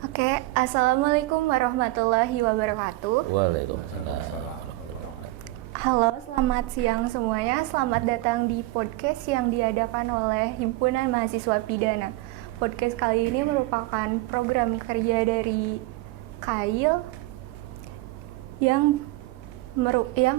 Oke, Assalamualaikum warahmatullahi wabarakatuh. Waalaikumsalam. Halo, selamat siang semuanya. Selamat datang di podcast yang diadakan oleh Himpunan Mahasiswa Pidana. Podcast kali ini merupakan program kerja dari KAIL yang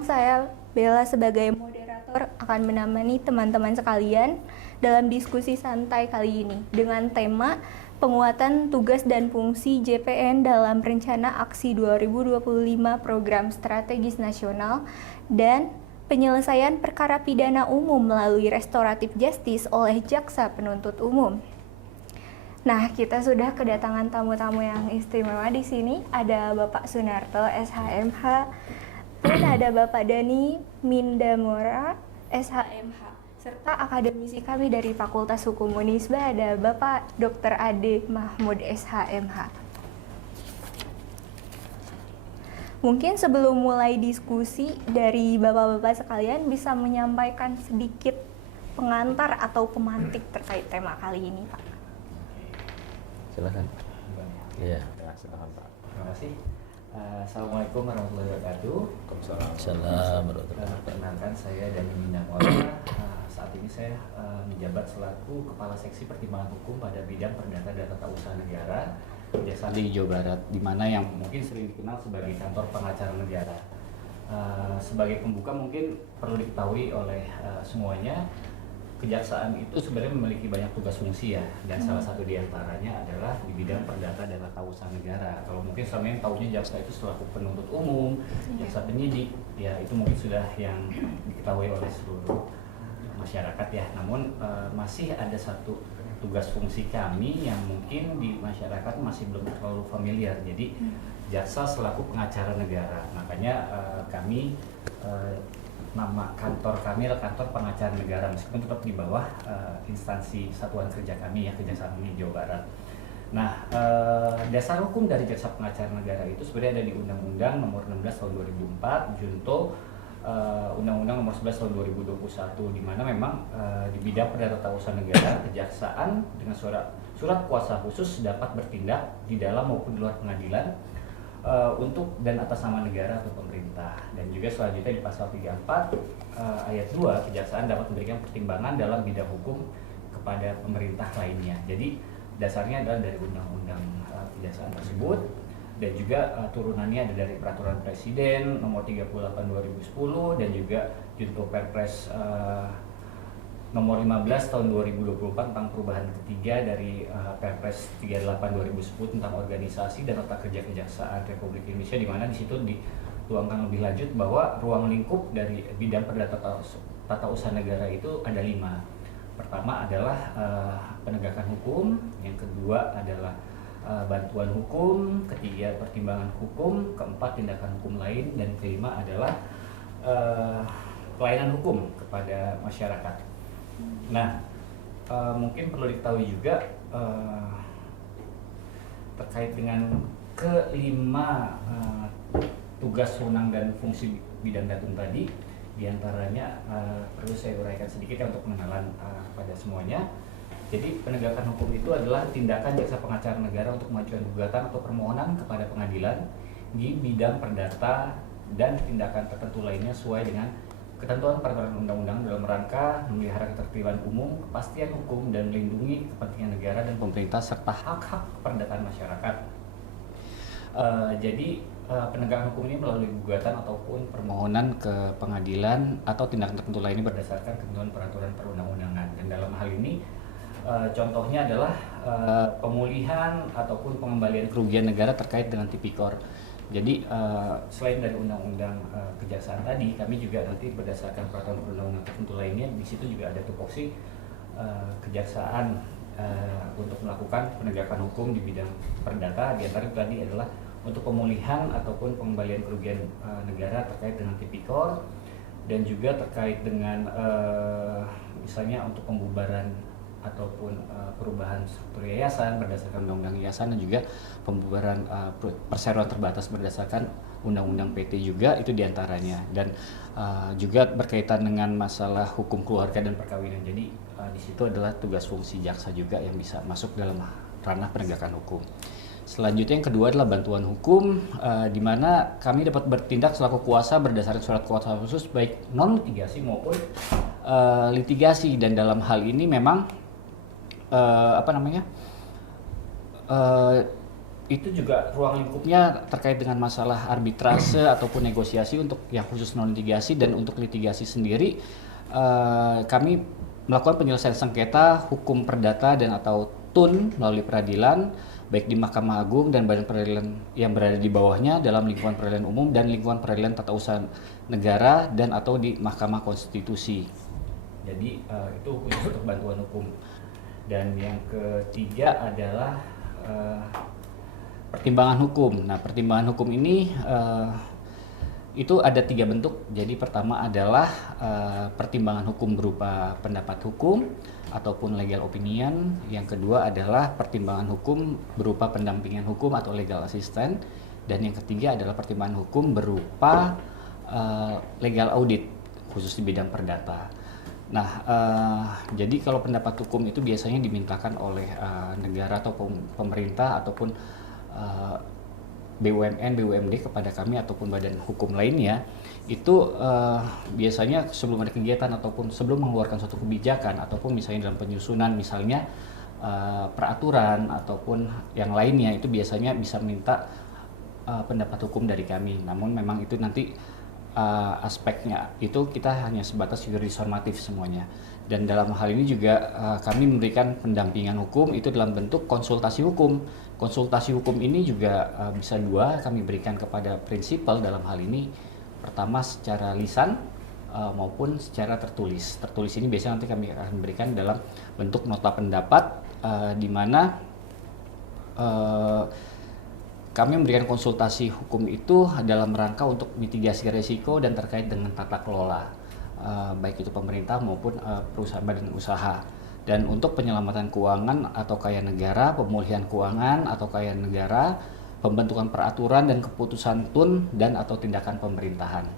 saya Bella sebagai moderator akan menemani teman-teman sekalian dalam diskusi santai kali ini dengan tema penguatan tugas dan fungsi JPN dalam Rencana Aksi 2025 Program Strategis Nasional dan penyelesaian perkara pidana umum melalui restoratif justice oleh Jaksa Penuntut Umum. Nah, kita sudah kedatangan tamu-tamu yang istimewa di sini. Ada Bapak Sunarto, SHMH, dan ada Bapak Dani Mindamora, SHMH. Serta akademisi kami dari Fakultas Hukum Unisba, ada Bapak Dr. Ade Mahmud, SHMH. Mungkin sebelum mulai diskusi, dari Bapak-Bapak sekalian bisa menyampaikan sedikit pengantar atau pemantik terkait tema kali ini, Pak. Silakan. Iya. Ya, silakan Pak. Terima kasih. Assalamualaikum warahmatullahi wabarakatuh. Assalamualaikum warahmatullahi wabarakatuh. Perkenalkan, saya Dani Mindamora. Saat ini saya menjabat selaku Kepala Seksi Pertimbangan Hukum pada bidang Perdata dan Tata Usaha Negara Kejaksaan Tinggi Jawa Barat, di mana yang mungkin sering dikenal sebagai kantor pengacara negara. Sebagai pembuka mungkin perlu diketahui oleh semuanya, kejaksaan itu sebenarnya memiliki banyak tugas fungsi ya, dan salah satu diantaranya adalah di bidang perdata dan tata usaha negara. Kalau mungkin selama ini tahunya jaksa itu selaku penuntut umum, jaksa penyidik, ya itu mungkin sudah yang diketahui oleh seluruh masyarakat ya. Namun masih ada satu tugas fungsi kami yang mungkin di masyarakat masih belum terlalu familiar. Jadi jaksa selaku pengacara negara, makanya kami nama kantor kami adalah kantor pengacara negara, meskipun tetap di bawah instansi satuan kerja kami ya, Kejaksaan Tinggi Jawa Barat. Nah, dasar hukum dari jaksa pengacara negara itu sebenarnya ada di Undang-Undang Nomor 16 Tahun 2004, Junto Undang-Undang Nomor 11 Tahun 2021, di mana memang di bidang perdata tata usaha negara, kejaksaan dengan surat kuasa khusus dapat bertindak di dalam maupun di luar pengadilan untuk dan atas nama negara atau pemerintah. Dan juga selanjutnya di pasal 34 ayat 2, kejaksaan dapat memberikan pertimbangan dalam bidang hukum kepada pemerintah lainnya. Jadi dasarnya adalah dari undang-undang kejaksaan tersebut, dan juga turunannya ada dari peraturan presiden nomor 38 2010 dan juga Junto Perpres nomor 15 tahun 2024 tentang perubahan ketiga dari Perpres 38 2010 tentang organisasi dan tata kerja Kejaksaan Republik Indonesia, di mana di situ dituangkan lebih lanjut bahwa ruang lingkup dari bidang perdata tata usaha negara itu ada 5. Pertama adalah penegakan hukum, yang kedua adalah bantuan hukum, ketiga pertimbangan hukum, keempat tindakan hukum lain, dan kelima adalah pelayanan hukum kepada masyarakat. Nah, mungkin perlu diketahui juga terkait dengan kelima tugas, wewenang, dan fungsi bidang datum tadi, diantaranya perlu saya uraikan sedikit ya untuk pengenalan pada semuanya. Jadi penegakan hukum itu adalah tindakan jaksa pengacara negara untuk mengajukan gugatan atau permohonan kepada pengadilan di bidang perdata dan tindakan tertentu lainnya sesuai dengan ketentuan peraturan undang-undang dalam rangka memelihara ketertiban umum, kepastian hukum, dan melindungi kepentingan negara dan pemerintah serta hak-hak keperdataan masyarakat. Jadi penegakan hukum ini melalui gugatan ataupun permohonan ke pengadilan atau tindakan tertentu lainnya berdasarkan ketentuan peraturan perundang-undangan. Dan dalam hal ini contohnya adalah pemulihan ataupun pengembalian kerugian negara terkait dengan tipikor. Jadi selain dari undang-undang kejaksaan tadi, kami juga nanti berdasarkan peraturan perundang-undangan tertentu lainnya, di situ juga ada tupoksi kejaksaan untuk melakukan penegakan hukum di bidang perdata. Di antara itu tadi adalah untuk pemulihan ataupun pengembalian kerugian negara terkait dengan tipikor, dan juga terkait dengan misalnya untuk pembubaran ataupun perubahan struktur yayasan berdasarkan undang-undang yayasan, dan juga pembubaran perseroan terbatas berdasarkan undang-undang PT juga, itu diantaranya. Dan juga berkaitan dengan masalah hukum keluarga dan perkawinan. Jadi di situ adalah tugas fungsi jaksa juga yang bisa masuk dalam ranah penegakan hukum. Selanjutnya yang kedua adalah bantuan hukum, di mana kami dapat bertindak selaku kuasa berdasarkan surat kuasa khusus baik non litigasi maupun litigasi, dan dalam hal ini memang itu juga ruang lingkupnya terkait dengan masalah arbitrase ataupun negosiasi untuk yang khusus non litigasi. Dan untuk litigasi sendiri kami melakukan penyelesaian sengketa hukum perdata dan atau TUN melalui peradilan baik di Mahkamah Agung dan badan peradilan yang berada di bawahnya dalam lingkungan peradilan umum dan lingkungan peradilan tata usaha negara dan atau di Mahkamah Konstitusi. Jadi itu khusus untuk bantuan hukum. Dan yang ketiga adalah pertimbangan hukum. Nah, pertimbangan hukum ini itu ada 3 bentuk. Jadi pertama adalah pertimbangan hukum berupa pendapat hukum ataupun legal opinion. Yang kedua adalah pertimbangan hukum berupa pendampingan hukum atau legal assistant. Dan yang ketiga adalah pertimbangan hukum berupa legal audit khusus di bidang perdata. Nah, jadi kalau pendapat hukum itu biasanya dimintakan oleh negara atau pemerintah ataupun BUMN, BUMD kepada kami ataupun badan hukum lainnya. Itu biasanya sebelum ada kegiatan ataupun sebelum mengeluarkan suatu kebijakan ataupun misalnya dalam penyusunan misalnya peraturan ataupun yang lainnya, itu biasanya bisa minta pendapat hukum dari kami. Namun memang itu nanti aspeknya itu kita hanya sebatas yuridis normatif semuanya. Dan dalam hal ini juga kami memberikan pendampingan hukum itu dalam bentuk konsultasi hukum. Konsultasi hukum ini juga bisa 2 kami berikan kepada prinsipal dalam hal ini. Pertama secara lisan maupun secara tertulis. Tertulis ini biasanya nanti kami akan berikan dalam bentuk nota pendapat di mana kami memberikan konsultasi hukum itu dalam rangka untuk mitigasi risiko dan terkait dengan tata kelola, baik itu pemerintah maupun perusahaan badan usaha. Dan untuk penyelamatan keuangan atau kekayaan negara, pemulihan keuangan atau kekayaan negara, pembentukan peraturan dan keputusan TUN dan atau tindakan pemerintahan.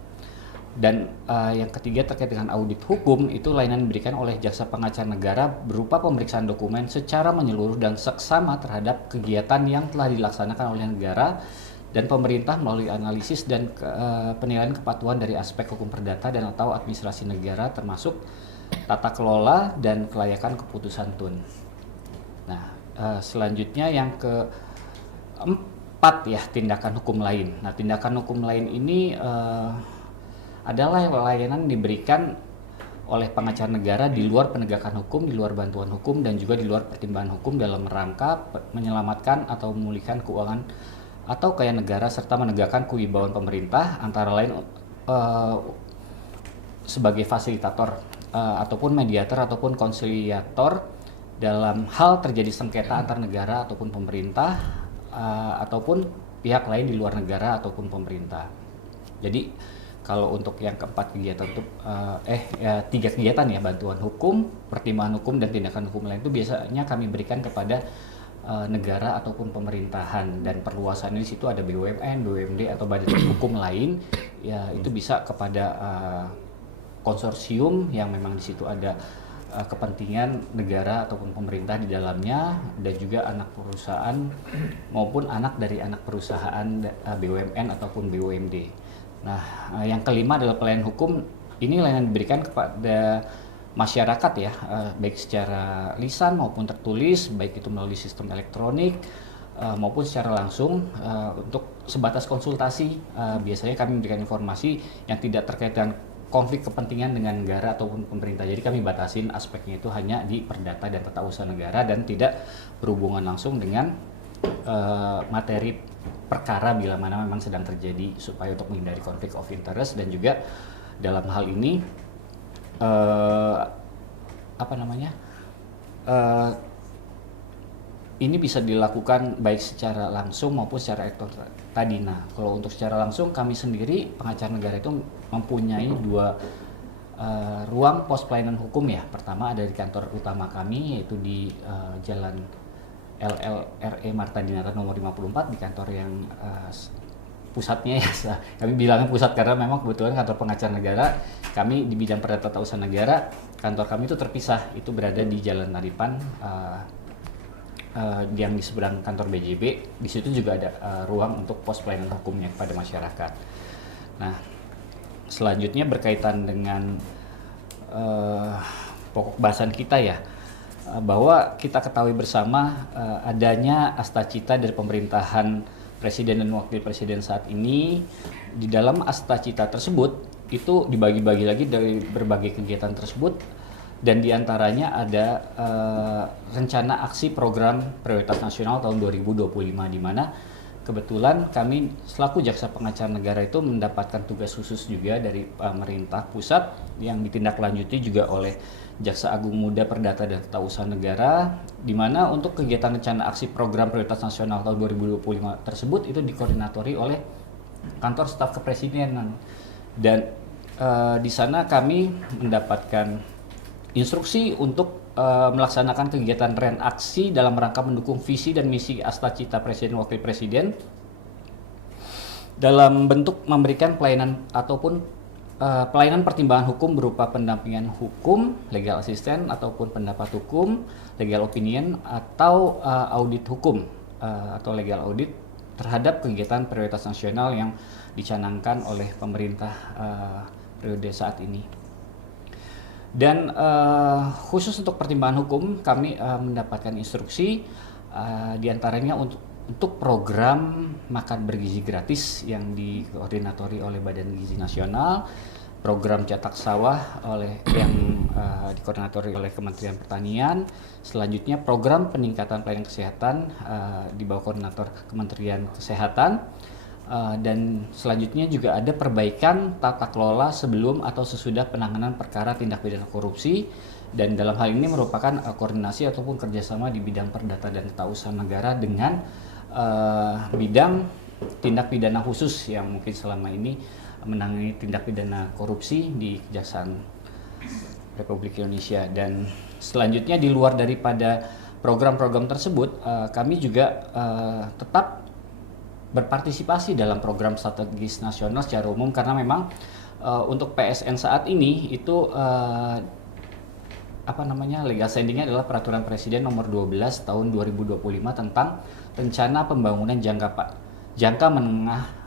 Dan yang ketiga terkait dengan audit hukum, itu layanan diberikan oleh jasa pengacara negara berupa pemeriksaan dokumen secara menyeluruh dan seksama terhadap kegiatan yang telah dilaksanakan oleh negara dan pemerintah melalui analisis dan penilaian kepatuhan dari aspek hukum perdata dan atau administrasi negara termasuk tata kelola dan kelayakan keputusan TUN. Nah, selanjutnya yang keempat ya, tindakan hukum lain. Nah, tindakan hukum lain ini adalah layanan diberikan oleh pengacara negara di luar penegakan hukum, di luar bantuan hukum, dan juga di luar pertimbangan hukum dalam rangka menyelamatkan atau memulihkan keuangan atau kekayaan negara serta menegakkan kewibawaan pemerintah, antara lain sebagai fasilitator ataupun mediator ataupun konsiliator dalam hal terjadi sengketa antar negara ataupun pemerintah ataupun pihak lain di luar negara ataupun pemerintah. Jadi kalau untuk yang keempat kegiatan untuk 3 kegiatan ya, bantuan hukum, pertimbangan hukum, dan tindakan hukum lain itu biasanya kami berikan kepada negara ataupun pemerintahan, dan perluasannya di situ ada BUMN, BUMD atau badan hukum lain ya, itu bisa kepada konsorsium yang memang di situ ada kepentingan negara ataupun pemerintah di dalamnya, dan juga anak perusahaan maupun anak dari anak perusahaan BUMN ataupun BUMD. Nah, yang kelima adalah pelayanan hukum. Ini layanan diberikan kepada masyarakat ya, baik secara lisan maupun tertulis, baik itu melalui sistem elektronik maupun secara langsung untuk sebatas konsultasi. Biasanya kami memberikan informasi yang tidak terkait dengan konflik kepentingan dengan negara ataupun pemerintah. Jadi kami batasin aspeknya itu hanya di perdata dan tata usaha negara dan tidak berhubungan langsung dengan materi perkara bila mana memang sedang terjadi, supaya untuk menghindari konflik of interest. Dan juga dalam hal ini ini bisa dilakukan baik secara langsung maupun secara elektronik tadi. Nah, kalau untuk secara langsung, kami sendiri pengacara negara itu mempunyai 2 ruang pos pelayanan hukum ya. Pertama ada di kantor utama kami, yaitu di Jalan LLRE Marta Dinata nomor 54, di kantor yang pusatnya ya. Kami bilangnya pusat karena memang kebetulan kantor pengacara negara kami di bidang perdata tata usaha negara, kantor kami itu terpisah, itu berada di Jalan Naripan yang di seberang kantor BJB, di situ juga ada ruang untuk pos pelayanan hukumnya kepada masyarakat. Nah, selanjutnya berkaitan dengan pokok bahasan kita ya, bahwa kita ketahui bersama adanya asta cita dari pemerintahan Presiden dan Wakil Presiden saat ini. Di dalam asta cita tersebut itu dibagi-bagi lagi dari berbagai kegiatan tersebut, dan diantaranya ada rencana aksi program prioritas nasional tahun 2025, di mana kebetulan kami selaku Jaksa Pengacara Negara itu mendapatkan tugas khusus juga dari pemerintah pusat yang ditindaklanjuti juga oleh Jaksa Agung Muda Perdata dan Tata Usaha Negara, di mana untuk kegiatan rencana aksi program prioritas nasional tahun 2025 tersebut itu dikoordinatori oleh kantor staf kepresidenan, dan di sana kami mendapatkan instruksi untuk melaksanakan kegiatan aksi dalam rangka mendukung visi dan misi asta cita Presiden Wakil Presiden dalam bentuk memberikan pelayanan ataupun pelayanan pertimbangan hukum berupa pendampingan hukum, legal assistant ataupun pendapat hukum, legal opinion atau audit hukum atau legal audit terhadap kegiatan prioritas nasional yang dicanangkan oleh pemerintah periode saat ini. Dan khusus untuk pertimbangan hukum kami mendapatkan instruksi diantaranya untuk program makan bergizi gratis yang dikoordinatori oleh Badan Gizi Nasional, program cetak sawah yang dikoordinatori oleh Kementerian Pertanian, selanjutnya program peningkatan pelayanan kesehatan di bawah koordinator Kementerian Kesehatan, dan selanjutnya juga ada perbaikan tata kelola sebelum atau sesudah penanganan perkara tindak pidana korupsi, dan dalam hal ini merupakan koordinasi ataupun kerjasama di bidang perdata dan tata usaha negara dengan bidang tindak pidana khusus yang mungkin selama ini menangani tindak pidana korupsi di Kejaksaan Republik Indonesia. Dan selanjutnya di luar daripada program-program tersebut, kami juga tetap berpartisipasi dalam program strategis nasional secara umum, karena memang untuk PSN saat ini itu legal standingnya adalah Peraturan Presiden Nomor 12 Tahun 2025 tentang Rencana Pembangunan Jangka Menengah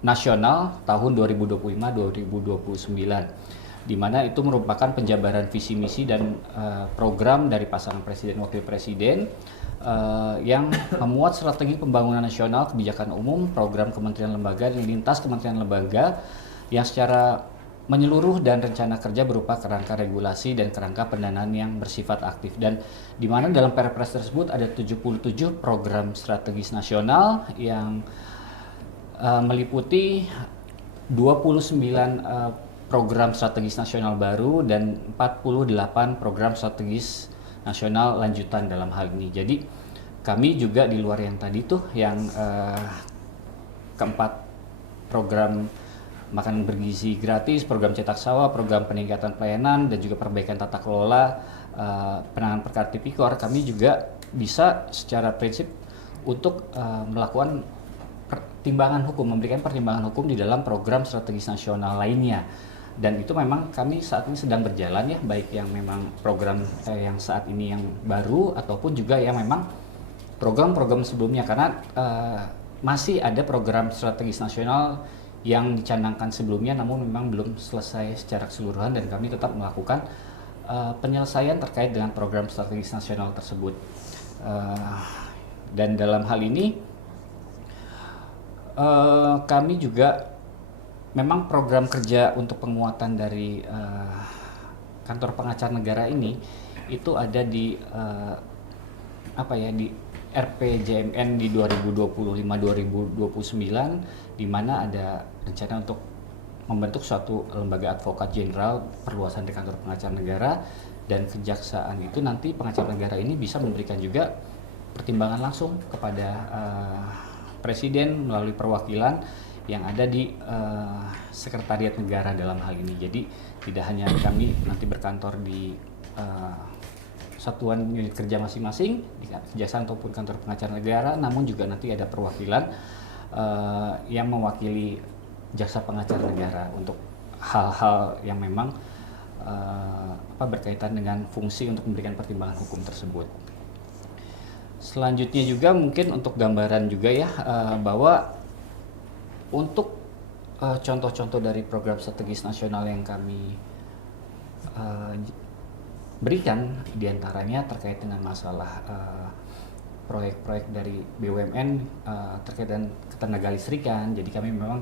Nasional tahun 2025-2029, di mana itu merupakan penjabaran visi misi dan program dari pasangan Presiden Wakil Presiden yang memuat strategi pembangunan nasional, kebijakan umum, program kementerian lembaga, dan lintas kementerian lembaga yang secara menyeluruh dan rencana kerja berupa kerangka regulasi dan kerangka pendanaan yang bersifat aktif, dan di mana dalam Perpres tersebut ada 77 program strategis nasional yang meliputi 29 program strategis nasional baru dan 48 program strategis nasional lanjutan dalam hal ini. Jadi kami juga di luar yang tadi tuh yang keempat program makan bergizi gratis, program cetak sawah, program peningkatan pelayanan, dan juga perbaikan tata kelola penanganan perkara tipikor, kami juga bisa secara prinsip untuk melakukan pertimbangan hukum, memberikan pertimbangan hukum di dalam program strategis nasional lainnya. Dan itu memang kami saat ini sedang berjalan ya, baik yang memang program yang saat ini yang baru ataupun juga yang memang program-program sebelumnya, karena masih ada program strategis nasional yang dicanangkan sebelumnya namun memang belum selesai secara keseluruhan, dan kami tetap melakukan penyelesaian terkait dengan program strategis nasional tersebut. Dan dalam hal ini kami juga memang program kerja untuk penguatan dari kantor pengacara negara ini itu ada di di RPJMN di 2025-2029, di mana ada rencana untuk membentuk suatu lembaga advokat jenderal perluasan di kantor pengacara negara, dan kejaksaan itu nanti pengacara negara ini bisa memberikan juga pertimbangan langsung kepada Presiden melalui perwakilan yang ada di Sekretariat Negara dalam hal ini. Jadi tidak hanya kami nanti berkantor di satuan unit kerja masing-masing di kejaksaan ataupun kantor pengacara negara, namun juga nanti ada perwakilan yang mewakili jaksa pengacara negara untuk hal-hal yang memang berkaitan dengan fungsi untuk memberikan pertimbangan hukum tersebut. Selanjutnya juga mungkin untuk gambaran juga ya, bahwa untuk contoh-contoh dari program strategis nasional yang kami berikan, diantaranya terkait dengan masalah proyek-proyek dari BUMN terkait dengan ketenaga listrikan. Jadi kami memang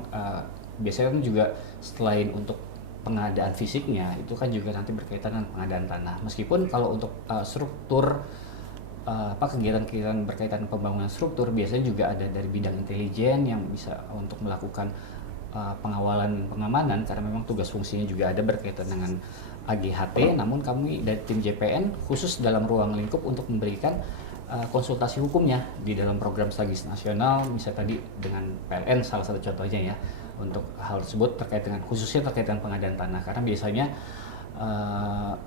biasanya kan juga selain untuk pengadaan fisiknya, itu kan juga nanti berkaitan dengan pengadaan tanah. Meskipun kalau untuk struktur kegiatan-kegiatan berkaitan pembangunan struktur biasanya juga ada dari bidang intelijen yang bisa untuk melakukan pengawalan pengamanan, karena memang tugas fungsinya juga ada berkaitan dengan AGHT. Namun kami dari tim JPN khusus dalam ruang lingkup untuk memberikan konsultasi hukumnya di dalam program strategis nasional, misalnya tadi dengan PLN salah satu contohnya ya, untuk hal tersebut terkait dengan khususnya terkait dengan pengadaan tanah, karena biasanya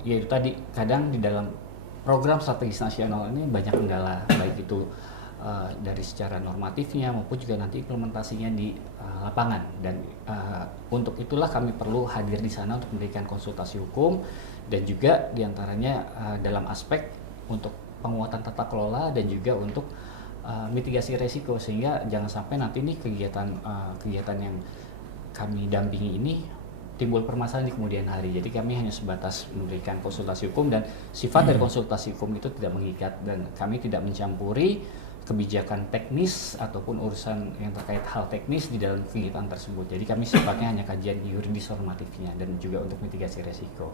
yaitu tadi kadang di dalam program strategis nasional ini banyak kendala, baik itu dari secara normatifnya maupun juga nanti implementasinya di lapangan. Dan untuk itulah kami perlu hadir di sana untuk memberikan konsultasi hukum, dan juga diantaranya dalam aspek untuk penguatan tata kelola dan juga untuk mitigasi resiko, sehingga jangan sampai nanti ini kegiatan yang kami dampingi ini timbul permasalahan di kemudian hari. Jadi kami hanya sebatas memberikan konsultasi hukum, dan sifat dari konsultasi hukum itu tidak mengikat, dan kami tidak mencampuri kebijakan teknis ataupun urusan yang terkait hal teknis di dalam kegiatan tersebut. Jadi kami sifatnya hanya kajian yuridis normatifnya dan juga untuk mitigasi resiko.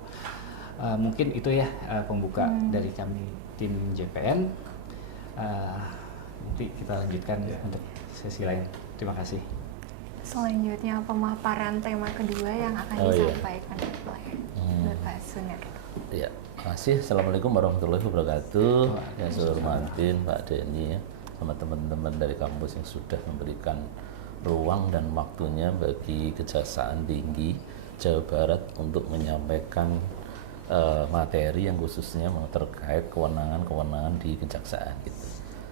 Mungkin itu ya pembuka dari kami tim JPN. Nanti kita lanjutkan untuk sesi lain. Terima kasih. Selanjutnya pemaparan tema kedua yang akan disampaikan oleh Pak Suner. Ya, kasih. Assalamualaikum warahmatullahi wabarakatuh. Yang saya hormatin Pak Denny ya, sama teman-teman dari kampus yang sudah memberikan ruang dan waktunya bagi Kejaksaan Tinggi Jawa Barat untuk menyampaikan materi yang khususnya terkait kewenangan-kewenangan di kejaksaan gitu.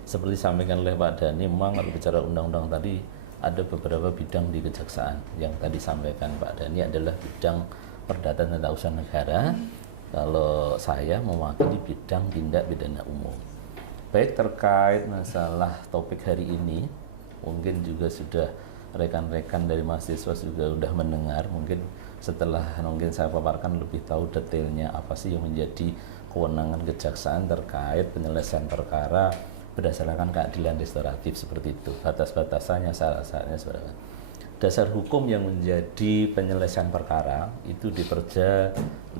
Seperti disampaikan oleh Pak Dhani, memang kalau bicara undang-undang tadi ada beberapa bidang di kejaksaan. Yang tadi sampaikan Pak Dhani adalah bidang perdata dan tata usaha negara. Kalau saya mewakili bidang tindak pidana umum. Baik terkait masalah topik hari ini, mungkin juga sudah rekan-rekan dari mahasiswa juga sudah mendengar. Mungkin setelah mungkin saya paparkan lebih tahu detailnya apa sih yang menjadi kewenangan kejaksaan terkait penyelesaian perkara berdasarkan keadilan restoratif seperti itu. Batas-batasannya, syarat-syaratnya seperti apa. Dasar hukum yang menjadi penyelesaian perkara itu di Perja 15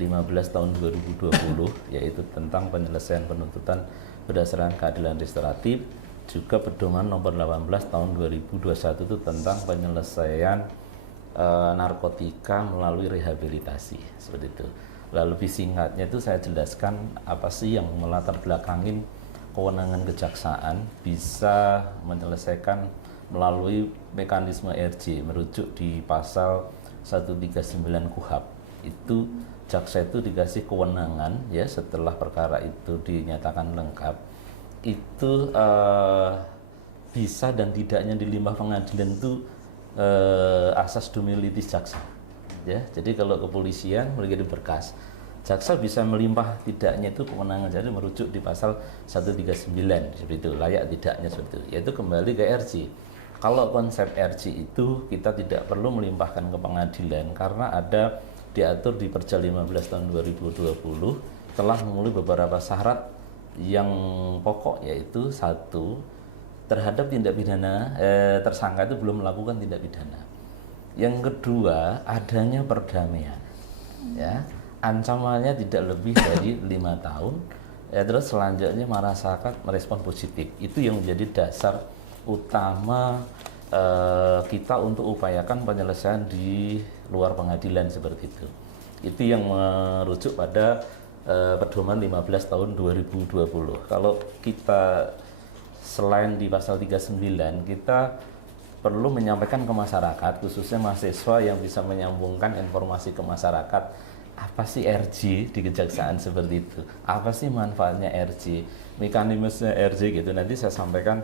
tahun 2020, yaitu tentang penyelesaian penuntutan berdasarkan keadilan restoratif. Juga pedoman nomor 18 tahun 2021 itu tentang penyelesaian narkotika melalui rehabilitasi seperti itu. Lalu lebih singkatnya itu saya jelaskan apa sih yang melatar belakangin kewenangan kejaksaan bisa menyelesaikan melalui mekanisme RJ, merujuk di pasal 139 KUHP. Itu jaksa itu dikasih kewenangan ya setelah perkara itu dinyatakan lengkap, itu bisa dan tidaknya di limpah pengadilan itu asas domilitis jaksa ya. Jadi kalau kepolisian memiliki berkas, jaksa bisa melimpah tidaknya itu kewenangan, jadi merujuk di pasal 139 seperti itu, layak tidaknya seperti itu, yaitu kembali ke RJ. Kalau konsep RJ itu kita tidak perlu melimpahkan ke pengadilan karena ada diatur di Perja 15 tahun 2020 telah memenuhi beberapa syarat yang pokok, yaitu satu, terhadap tindak pidana tersangka itu belum melakukan tindak pidana. Yang kedua, adanya perdamaian ya, ancamannya tidak lebih dari 5 tahun ya. Terus selanjutnya masyarakat merespon positif. Itu yang menjadi dasar utama kita untuk upayakan penyelesaian di luar pengadilan seperti itu. Itu yang merujuk pada pedoman 15 tahun 2020. Kalau kita selain di pasal 39, kita perlu menyampaikan ke masyarakat, khususnya mahasiswa yang bisa menyambungkan informasi ke masyarakat, apa sih RJ di kejaksaan seperti itu, apa sih manfaatnya RJ, mekanisme RJ gitu. Nanti saya sampaikan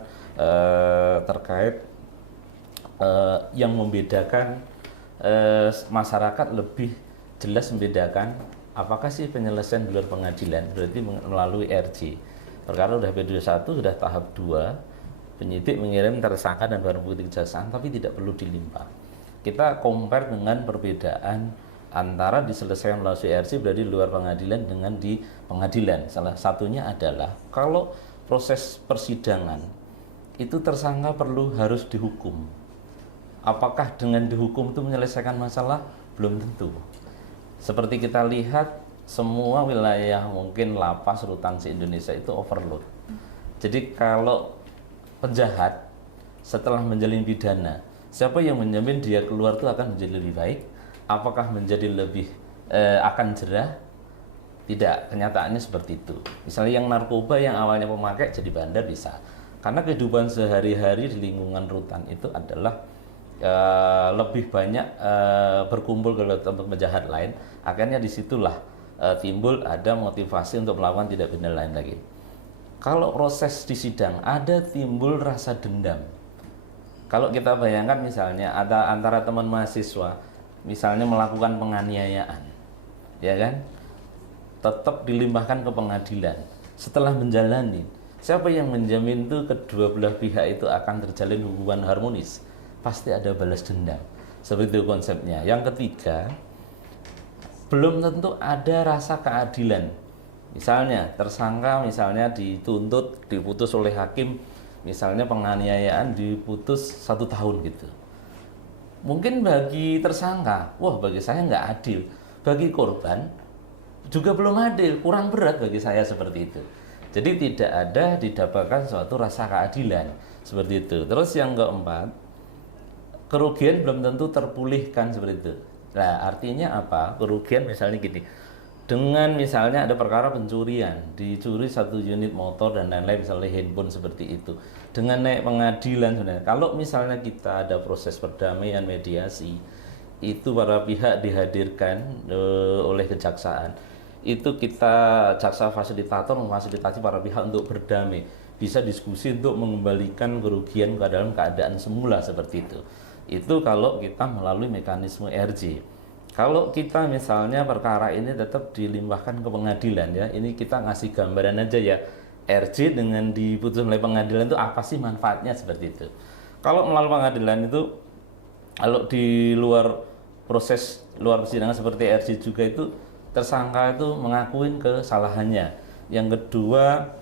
terkait yang membedakan masyarakat lebih jelas membedakan apakah sih penyelesaian di luar pengadilan berarti melalui RJ. Perkara udah P21 sudah tahap 2, penyidik mengirim tersangka dan barang bukti kejaksaan tapi tidak perlu dilimpah. Kita compare dengan perbedaan antara diselesaikan melalui RC berarti di luar pengadilan dengan di pengadilan. Salah satunya adalah kalau proses persidangan itu tersangka harus dihukum. Apakah dengan dihukum itu menyelesaikan masalah? Belum tentu. Seperti kita lihat semua wilayah mungkin lapas rutan se-Indonesia itu overload. Jadi kalau penjahat setelah menjalin pidana, siapa yang menjamin dia keluar itu akan menjadi lebih baik? Apakah menjadi lebih akan jerah? Tidak, kenyataannya seperti itu. Misalnya yang narkoba yang awalnya pemakai jadi bandar bisa. Karena kehidupan sehari-hari di lingkungan rutan itu adalah lebih banyak berkumpul ke tempat penjahat lain. Akhirnya disitulah timbul ada motivasi untuk melakukan tindak pidana lain lagi. Kalau proses di sidang ada timbul rasa dendam. Kalau kita bayangkan misalnya ada antara teman mahasiswa misalnya melakukan penganiayaan, ya kan, tetap dilimpahkan ke pengadilan. Setelah menjalani, siapa yang menjamin itu kedua belah pihak itu akan terjalin hubungan harmonis? Pasti ada balas dendam. Seperti itu konsepnya. Yang ketiga, belum tentu ada rasa keadilan. Misalnya tersangka misalnya dituntut, diputus oleh hakim, misalnya penganiayaan diputus 1 tahun gitu. Mungkin bagi tersangka, wah bagi saya nggak adil. Bagi korban juga belum adil, kurang berat bagi saya seperti itu. Jadi tidak ada didapatkan suatu rasa keadilan seperti itu. Terus yang keempat, kerugian belum tentu terpulihkan seperti itu. Nah artinya apa? Kerugian misalnya gini, dengan misalnya ada perkara pencurian, dicuri 1 unit motor dan lain-lain, misalnya handphone seperti itu. Dengan naik pengadilan sebenarnya, kalau misalnya kita ada proses perdamaian mediasi, itu para pihak dihadirkan oleh kejaksaan, itu kita jaksa fasilitator memfasilitasi para pihak untuk berdamai, bisa diskusi untuk mengembalikan kerugian ke dalam keadaan semula seperti itu. Itu kalau kita melalui mekanisme RJ. Kalau kita misalnya perkara ini tetap dilimpahkan ke pengadilan ya, ini kita ngasih gambaran aja ya, RJ dengan diputus oleh pengadilan itu apa sih manfaatnya seperti itu. Kalau melalui pengadilan itu, kalau di luar proses luar persidangan seperti RJ juga itu tersangka itu mengakuin kesalahannya. Yang kedua,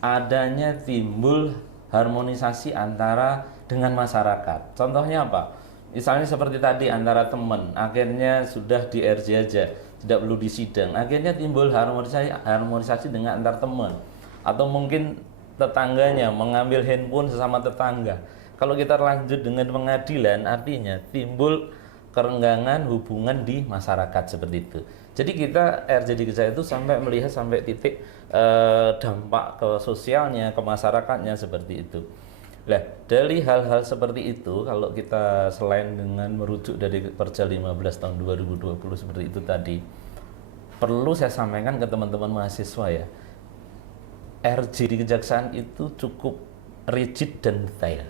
adanya timbul harmonisasi antara dengan masyarakat. Contohnya apa? Misalnya seperti tadi antara teman, akhirnya sudah di RJ aja, tidak perlu di sidang. Akhirnya timbul harmonisasi dengan antar teman. Atau mungkin tetangganya mengambil handphone sesama tetangga. Kalau kita lanjut dengan pengadilan, artinya timbul kerenggangan hubungan di masyarakat seperti itu. Jadi kita RJ di Kejaksaan itu sampai melihat sampai titik dampak ke sosialnya, ke masyarakatnya seperti itu. Nah, dari hal-hal seperti itu, kalau kita selain dengan merujuk dari Perja 15 tahun 2020 seperti itu tadi, perlu saya sampaikan ke teman-teman mahasiswa ya, RJ di Kejaksaan itu cukup rigid dan detail.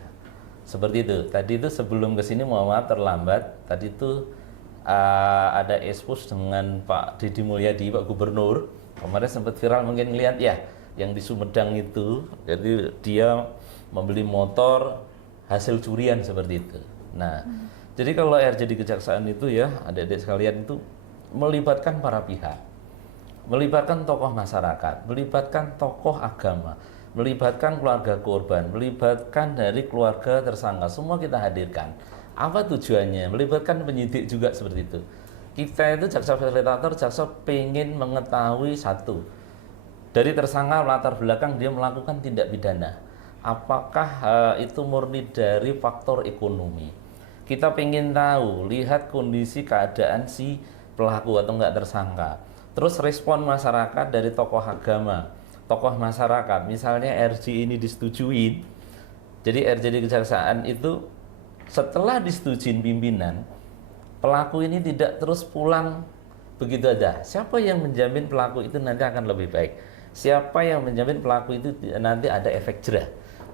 Seperti itu. Tadi itu sebelum kesini mohon maaf terlambat, tadi itu ada expose dengan Pak Deddy Mulyadi, Pak Gubernur. Kemarin sempat viral mungkin lihat ya, yang di Sumedang itu, jadi dia membeli motor hasil curian seperti itu. Nah, jadi kalau RJ di Kejaksaan itu ya, adik-adik sekalian itu melibatkan para pihak, melibatkan tokoh masyarakat, melibatkan tokoh agama, melibatkan keluarga korban, melibatkan dari keluarga tersangka, semua kita hadirkan. Apa tujuannya? Melibatkan penyidik juga seperti itu. Kita itu jaksa fasilitator, jaksa pengen mengetahui satu, dari tersangka latar belakang dia melakukan tindak pidana. Apakah itu murni dari faktor ekonomi? Kita pengen tahu, lihat kondisi keadaan si pelaku atau enggak tersangka. Terus respon masyarakat dari tokoh agama, tokoh masyarakat. Misalnya RJ ini disetujui, jadi RJ di Kejaksaan itu setelah disetujui pimpinan, pelaku ini tidak terus pulang begitu aja. Siapa yang menjamin pelaku itu nanti akan lebih baik? Siapa yang menjamin pelaku itu nanti ada efek jerah?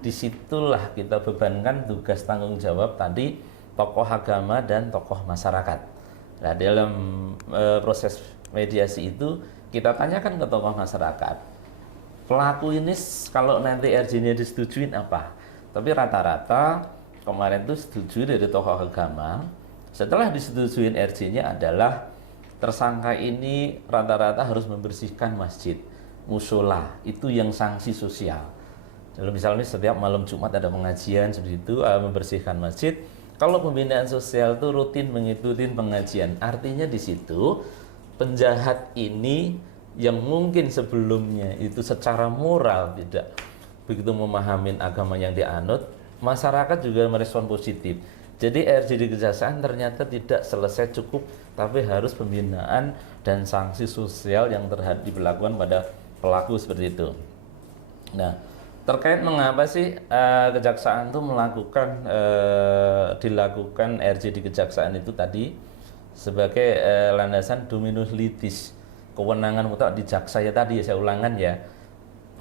Disitulah kita bebankan tugas tanggung jawab tadi tokoh agama dan tokoh masyarakat. Nah, dalam proses mediasi itu kita tanyakan ke tokoh masyarakat, pelaku ini kalau nanti RJ-nya disetujuin apa? Tapi rata-rata kemarin tuh setuju dari tokoh agama. Setelah disetujuin RJ-nya adalah tersangka ini rata-rata harus membersihkan masjid, musola, itu yang sanksi sosial. Jadi misalnya setiap malam Jumat ada pengajian seperti itu, membersihkan masjid. Kalau pembinaan sosial itu rutin mengikuti pengajian, artinya di situ penjahat ini yang mungkin sebelumnya itu secara moral tidak begitu memahami agama yang dianut, masyarakat juga merespon positif. Jadi RJ di kejaksaan ternyata tidak selesai cukup, tapi harus pembinaan dan sanksi sosial yang diberlakukan pada pelaku seperti itu. Nah, terkait mengapa sih kejaksaan itu dilakukan RJ di kejaksaan itu tadi sebagai landasan dominus litis, kewenangan mutlak di jaksa ya tadi ya, saya ulangan ya.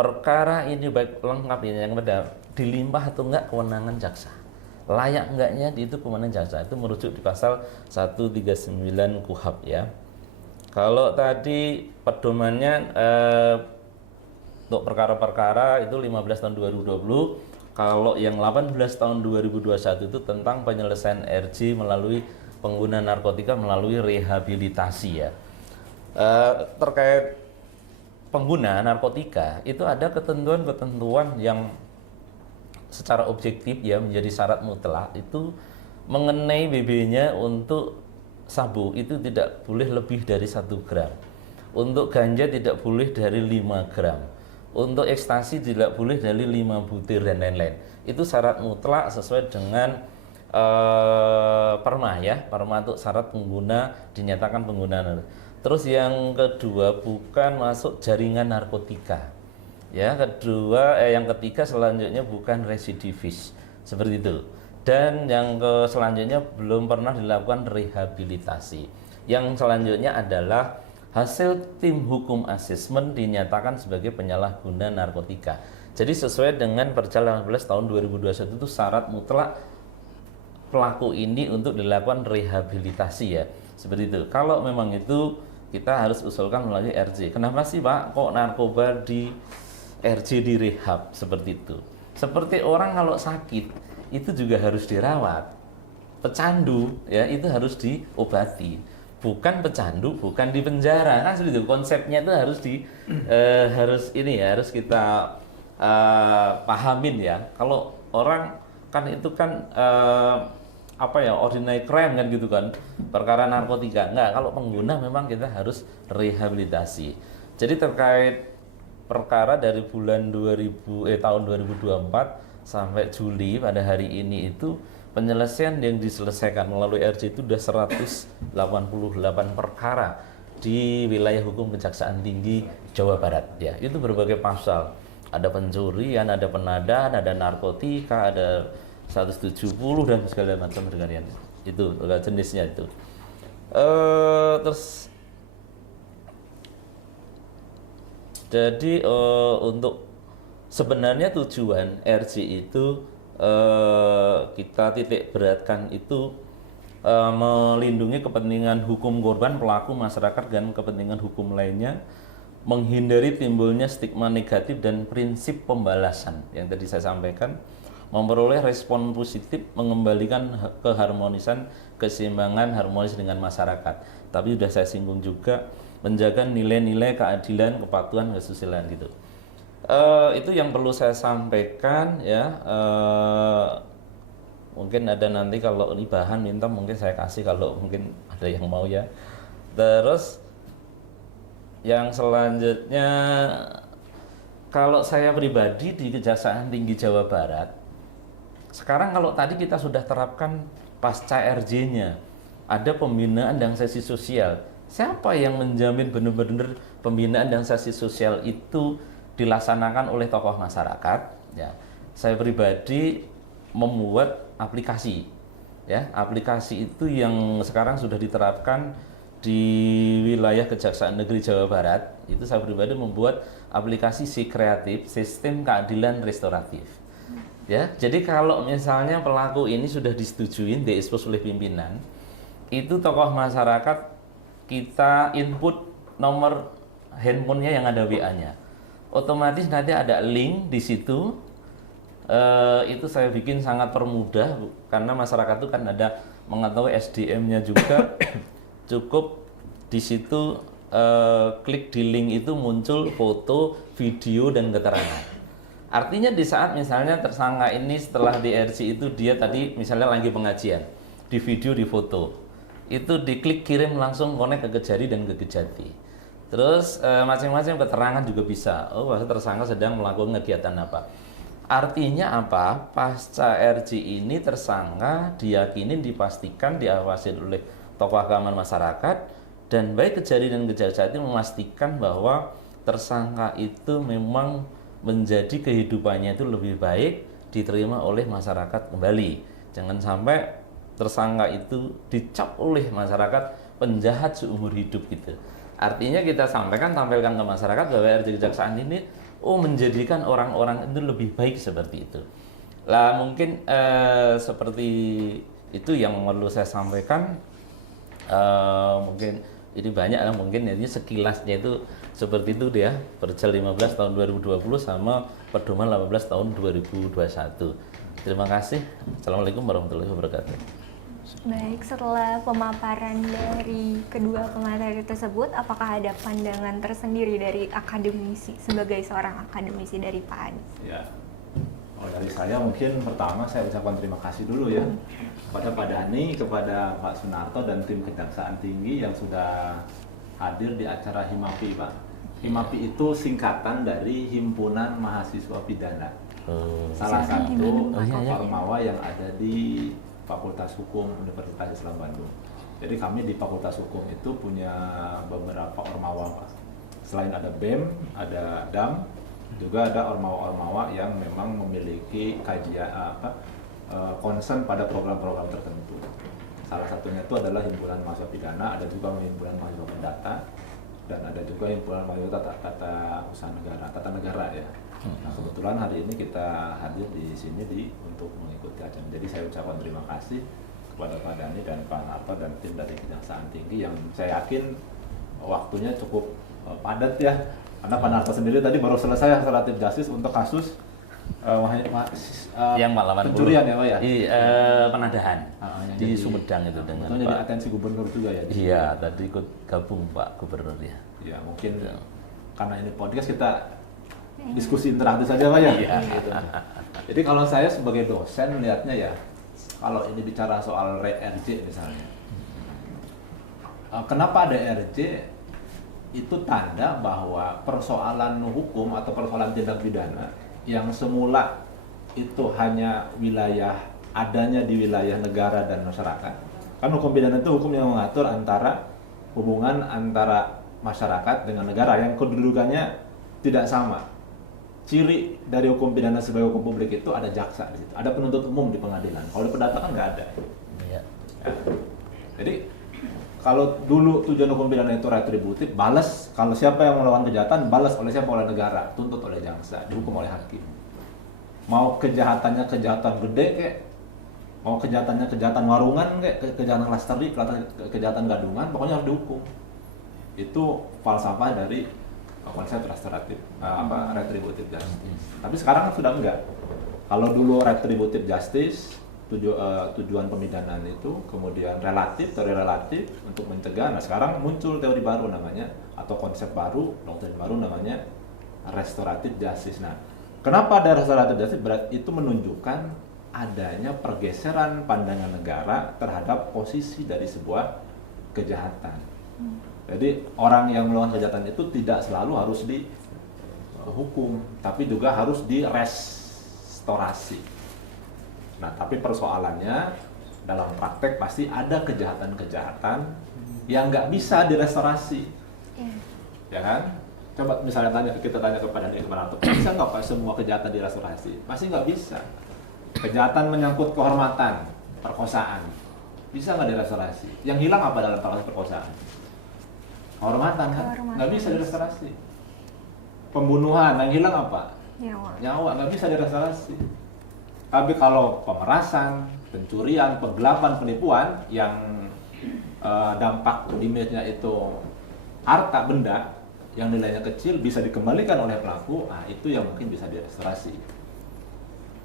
Perkara ini baik lengkap ini yang pada dilimpah atau enggak kewenangan jaksa. Layak enggaknya itu kewenangan jaksa itu merujuk di pasal 139 KUHP ya. Kalau tadi pedomannya untuk perkara-perkara itu 15 tahun 2020, kalau yang 18 tahun 2021 itu tentang penyelesaian RJ melalui pengguna narkotika melalui rehabilitasi ya. Terkait pengguna narkotika itu ada ketentuan-ketentuan yang secara objektif ya menjadi syarat mutlak itu mengenai BB-nya. Untuk sabu itu tidak boleh lebih dari 1 gram, untuk ganja tidak boleh dari 5 gram, untuk ekstasi tidak boleh dari 5 butir dan lain-lain. Itu syarat mutlak sesuai dengan perma ya, perma untuk syarat pengguna dinyatakan pengguna. Terus yang kedua bukan masuk jaringan narkotika. Ya, yang ketiga selanjutnya bukan residivis. Seperti itu. Dan yang selanjutnya belum pernah dilakukan rehabilitasi. Yang selanjutnya adalah hasil tim hukum asesmen dinyatakan sebagai penyalahguna narkotika. Jadi sesuai dengan Perja 18 tahun 2021 itu syarat mutlak pelaku ini untuk dilakukan rehabilitasi ya. Seperti itu. Kalau memang itu kita harus usulkan melalui RJ. Kenapa sih Pak kok narkoba di RJ direhab seperti itu? Seperti orang kalau sakit itu juga harus dirawat. Pecandu ya itu harus diobati. Bukan pecandu, bukan di penjara. Kan seperti itu. Konsepnya itu harus kita pahamin ya. Kalau orang kan itu kan ordinary crime kan gitu kan, perkara narkotika. Enggak, kalau pengguna memang kita harus rehabilitasi. Jadi terkait perkara dari bulan tahun 2024 sampai Juli pada hari ini itu penyelesaian yang diselesaikan melalui RJ itu sudah 188 perkara di wilayah hukum Kejaksaan Tinggi Jawa Barat ya. Itu berbagai pasal. Ada pencurian, ada penadaan, ada narkotika, ada 170 dan segala macam dengan itu jenisnya itu. Terus jadi untuk sebenarnya tujuan RJ itu kita titik beratkan itu melindungi kepentingan hukum korban, pelaku, masyarakat dan kepentingan hukum lainnya, menghindari timbulnya stigma negatif dan prinsip pembalasan yang tadi saya sampaikan, memperoleh respon positif, mengembalikan keharmonisan, keseimbangan harmonis dengan masyarakat. Tapi sudah saya singgung juga, menjaga nilai-nilai keadilan, kepatuhan, kesusilaan gitu. Itu yang perlu saya sampaikan ya. Mungkin ada nanti kalau ini bahan minta mungkin saya kasih kalau mungkin ada yang mau ya. Terus yang selanjutnya, kalau saya pribadi di Kejaksaan Tinggi Jawa Barat, sekarang kalau tadi kita sudah terapkan pasca RJ-nya, ada pembinaan dan sesi sosial. Siapa yang menjamin benar-benar pembinaan dan sesi sosial itu dilaksanakan oleh tokoh masyarakat? Ya, saya pribadi membuat aplikasi. Ya, aplikasi itu yang sekarang sudah diterapkan di wilayah Kejaksaan Negeri Jawa Barat. Itu saya pribadi membuat aplikasi si kreatif, sistem keadilan restoratif. Ya, jadi kalau misalnya pelaku ini sudah disetujuin, diekspos oleh pimpinan, itu tokoh masyarakat kita input nomor handphonenya yang ada WA-nya. otomatis nanti ada link di situ. Itu saya bikin sangat permudah karena masyarakat itu kan ada mengetahui SDM-nya juga. Cukup di situ klik di link itu muncul foto, video dan keterangan. Artinya di saat misalnya tersangka ini setelah di RC itu dia tadi misalnya lagi pengajian, di video, di foto, itu diklik kirim langsung connect ke Kejari dan ke Kejati. Terus masing-masing keterangan juga bisa. Oh, tersangka sedang melakukan kegiatan apa. Artinya apa? Pasca RC ini tersangka diyakini, dipastikan, diawasi oleh tokoh keamanan masyarakat dan baik Kejari dan Kejati memastikan bahwa tersangka itu memang menjadi kehidupannya itu lebih baik, diterima oleh masyarakat kembali. Jangan sampai tersangka itu dicap oleh masyarakat penjahat seumur hidup gitu. Artinya kita tampilkan ke masyarakat bahwa RC Kejaksaan ini menjadikan orang-orang itu lebih baik seperti itu. Lah mungkin seperti itu yang perlu saya sampaikan. Mungkin ini banyak lah, mungkin jadi sekilasnya itu seperti itu dia, Perjal 15 tahun 2020 sama Pedoman 18 tahun 2021. Terima kasih. Assalamualaikum warahmatullahi wabarakatuh. Baik, setelah pemaparan dari kedua pemateri tersebut, apakah ada pandangan tersendiri dari akademisi sebagai seorang akademisi dari Pak Adi? Ya, kalau dari saya mungkin pertama saya ucapkan terima kasih dulu ya kepada Pak Dhani, kepada Pak Sunarto dan tim Kejaksaan Tinggi yang sudah hadir di acara HIMAPI, Pak. HIMAPI itu singkatan dari Himpunan Mahasiswa Pidana. Salah satu ormawa yang ada di Fakultas Hukum Universitas Islam Bandung. Jadi kami di Fakultas Hukum itu punya beberapa ormawa, Pak. Selain ada BEM, ada DAM, juga ada ormawa-ormawa yang memang memiliki kajian concern pada program-program tertentu. Salah satunya itu adalah Himpunan Mahasiswa Pidana, ada juga Himpunan Mahasiswa Pendata, dan ada juga Himpunan Mahasiswa Tata Negara ya. Nah, kebetulan hari ini kita hadir di sini untuk mengikuti acara. Jadi saya ucapkan terima kasih kepada Pak Dhani dan Pak Narto dan tim dari Kejaksaan Tinggi yang saya yakin waktunya cukup padat ya. Karena Pak Narto sendiri tadi baru selesai relatif justice untuk kasus yang malaman pencurian ya Pak ya? Penadahan di Sumedang itu dengan Pak. Jadi atensi gubernur juga ya? Iya, tadi ikut gabung Pak Gubernur ya. Ya mungkin karena ini podcast kita diskusi interaktif saja Pak ya? Iya. Gitu. Jadi kalau saya sebagai dosen melihatnya ya, kalau ini bicara soal RJ misalnya, kenapa ada RJ? Itu tanda bahwa persoalan hukum atau persoalan tindak pidana yang semula itu hanya adanya di wilayah negara dan masyarakat. Kan hukum pidana itu hukum yang mengatur hubungan antara masyarakat dengan negara yang kedudukannya tidak sama. Ciri dari hukum pidana sebagai hukum publik itu ada jaksa di situ, ada penuntut umum di pengadilan. Kalau di perdata kan nggak ada. Iya. Ya. Jadi kalau dulu tujuan hukum pidana itu retributif, balas kalau siapa yang melakukan kejahatan, balas oleh siapa, oleh negara, tuntut oleh jaksa, dihukum oleh hakim. Mau kejahatannya kejahatan gede kek, mau kejahatan warungan kek, kejahatan lasteri, kejahatan gadungan, pokoknya harus dihukum. Itu falsafah dari konsep retributive justice. Tapi sekarang kan sudah enggak. Kalau dulu retributive justice tujuan pemidanaan itu kemudian teori relatif untuk mencegah. Nah sekarang muncul teori baru namanya atau konsep baru, doktrin baru namanya restoratif justice. Nah kenapa ada restoratif justice? Berarti itu menunjukkan adanya pergeseran pandangan negara terhadap posisi dari sebuah kejahatan. Jadi orang yang melakukan kejahatan itu tidak selalu harus dihukum, tapi juga harus direstorasi. Nah, tapi persoalannya dalam praktek pasti ada kejahatan-kejahatan yang nggak bisa direstorasi, ya kan? Coba misalnya kita tanya kepada Andi Kemarato, bisa nggak Pak semua kejahatan direstorasi? Pasti nggak bisa. Kejahatan menyangkut kehormatan, perkosaan, bisa nggak direstorasi? Yang hilang apa dalam kasus perkosaan? Kehormatan kan? Nggak bisa direstorasi. Pembunuhan, yang hilang apa? Nyawa, nggak bisa direstorasi. Tapi kalau pemerasan, pencurian, penggelapan, penipuan yang dampak image-nya itu harta benda, yang nilainya kecil bisa dikembalikan oleh pelaku, itu yang mungkin bisa direstorasi.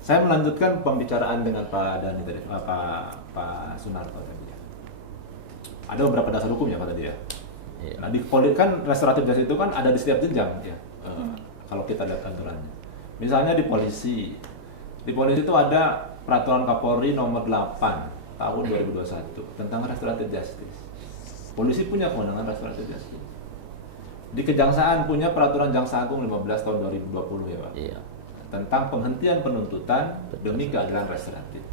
Saya melanjutkan pembicaraan dengan Pak Dhani tadi, Pak Sunarto tadi ya. Ada beberapa dasar hukumnya Pak tadi ya. Iya. Nah, kan restoratif justice itu kan ada di setiap jenjang ya. Kalau kita lihat aturannya. Misalnya di polisi itu ada peraturan Kapolri nomor 8 tahun 2021 tentang restoratif justice. Polisi punya kewenangan restoratif justice. Di Kejaksaan punya peraturan Jaksa Agung 15 tahun 2020 ya Pak. Iya. Tentang penghentian penuntutan demi keadilan restoratif.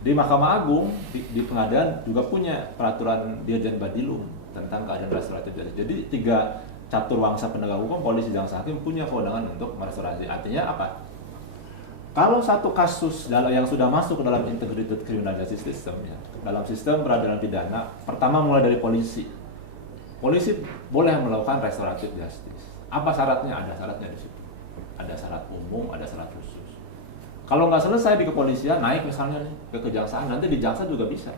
Di Mahkamah Agung, di pengadilan juga punya peraturan Dirjen Badilum tentang keadilan restoratif justice. Jadi 3 catur wangsa penegak hukum, polisi, jaksa, hakim punya kewenangan untuk merestorasi. Artinya apa? Kalau satu kasus yang sudah masuk ke dalam integrated criminal justice system ya, dalam sistem peradilan pidana, pertama mulai dari polisi. Polisi boleh melakukan restoratif justice. Apa syaratnya? Ada syaratnya di situ. Ada syarat umum, ada syarat khusus. Kalau nggak selesai di kepolisian, naik misalnya nih ke kejaksaan, nanti di jaksa juga bisa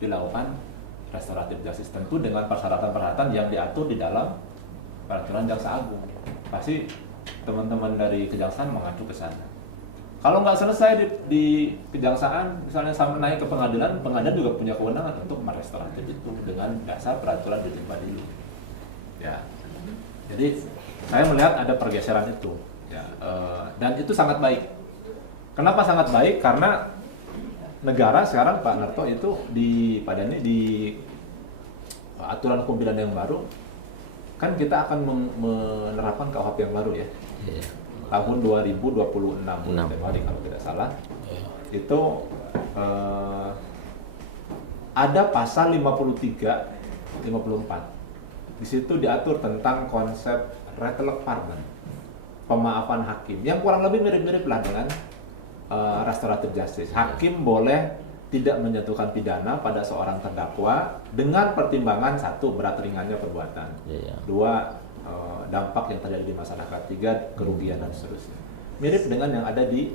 dilakukan restoratif justice, tentu dengan persyaratan-persyaratan yang diatur di dalam peraturan Jaksa Agung. Pasti teman-teman dari kejaksaan mengacu ke sana. Kalau nggak selesai di kejaksaan, misalnya sampai naik ke pengadilan juga punya kewenangan untuk merestoratif itu dengan dasar peraturan Dirjen Badilum. Ya, jadi saya melihat ada pergeseran itu, ya, dan itu sangat baik. Kenapa sangat baik? Karena negara sekarang Pak Narto itu di aturan hukum pidana yang baru, kan kita akan menerapkan KUHP yang baru ya. Iya. Tahun 2026 Februari kalau tidak salah. Itu ada pasal 53, 54. Di situ diatur tentang konsep rattle pardon, pemaafan hakim, yang kurang lebih mirip-mirip lah dengan restoratif justice. Hakim boleh tidak menjatuhkan pidana pada seorang terdakwa dengan pertimbangan 1, berat ringannya perbuatan, 2, dampak yang terjadi di masyarakat, 3, kerugian dan seterusnya. Mirip dengan yang ada di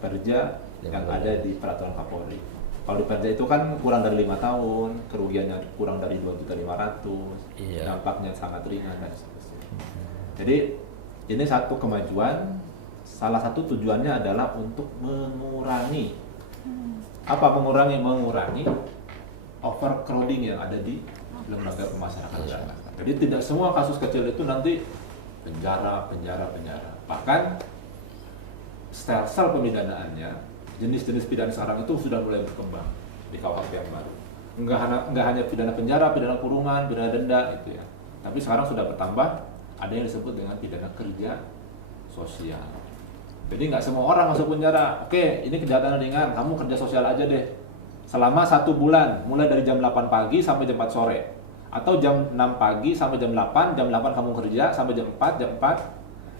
Perja, yang ada di peraturan Kapolri. Kalau di Perja itu kan kurang dari 5 tahun, kerugiannya kurang dari 2.500.000, dampaknya sangat ringan dan seterusnya. Jadi ini satu kemajuan. Salah satu tujuannya adalah untuk mengurangi mengurangi overcrowding yang ada di lembaga pemasyarakatan. Jadi tidak semua kasus kecil itu nanti penjara. Bahkan sel pemidanaannya, jenis-jenis pidana sekarang itu sudah mulai berkembang di KUHP yang baru. Enggak hanya pidana penjara, pidana kurungan, pidana denda gitu ya. Tapi sekarang sudah bertambah, ada yang disebut dengan pidana kerja sosial. Jadi nggak semua orang masuk penjara. Oke, ini kejahatan ringan, kamu kerja sosial aja deh. Selama 1 bulan, mulai dari jam 8 pagi sampai jam 4 sore. Atau jam 6 pagi sampai jam 8 kamu kerja sampai jam 4,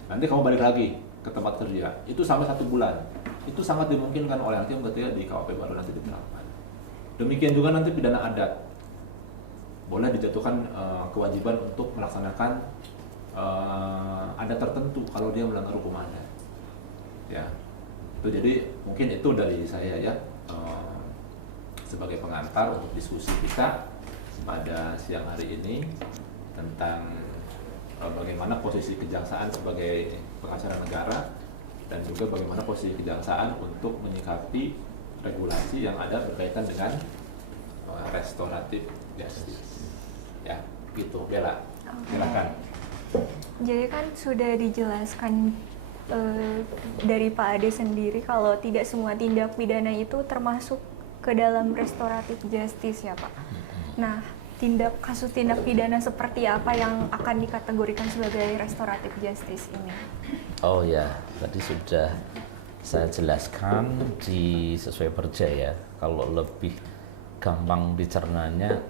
nanti kamu balik lagi ke tempat kerja. Itu sampai 1 bulan. Itu sangat dimungkinkan oleh hakim ketika di KUHP baru nanti diterapkan. Demikian juga nanti pidana adat. Boleh dijatuhkan kewajiban untuk melaksanakan adat tertentu kalau dia melanggar hukum adat. Ya, itu jadi mungkin itu dari saya ya, sebagai pengantar untuk diskusi kita pada siang hari ini tentang bagaimana posisi kejaksaan sebagai pengacara negara dan juga bagaimana posisi kejaksaan untuk menyikapi regulasi yang ada berkaitan dengan restoratif justice. Ya, gitu, Bella. Silakan. Jadi kan sudah dijelaskan dari Pak Ade sendiri kalau tidak semua tindak pidana itu termasuk ke dalam restoratif justice ya Pak. Nah, kasus tindak pidana seperti apa yang akan dikategorikan sebagai restoratif justice ini? Oh ya, tadi sudah saya jelaskan sesuai Perja ya. Kalau lebih gampang dicernanya,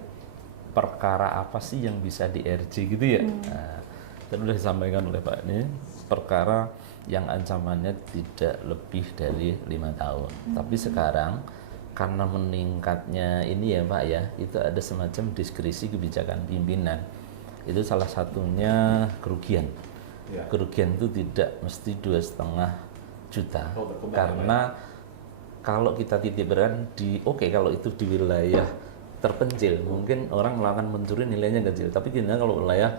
perkara apa sih yang bisa di RJ gitu ya? Nah, tadi sudah disampaikan oleh Pak ini, perkara yang ancamannya tidak lebih dari 5 tahun. Tapi sekarang karena meningkatnya ini ya Pak ya, itu ada semacam diskresi kebijakan pimpinan. Itu salah satunya kerugian. Ya. Kerugian itu tidak mesti 2,5 juta. Karena kalau kita titipkan kalau itu di wilayah terpencil, mungkin orang melakukan mencuri nilainya kecil. Tapi kalau wilayah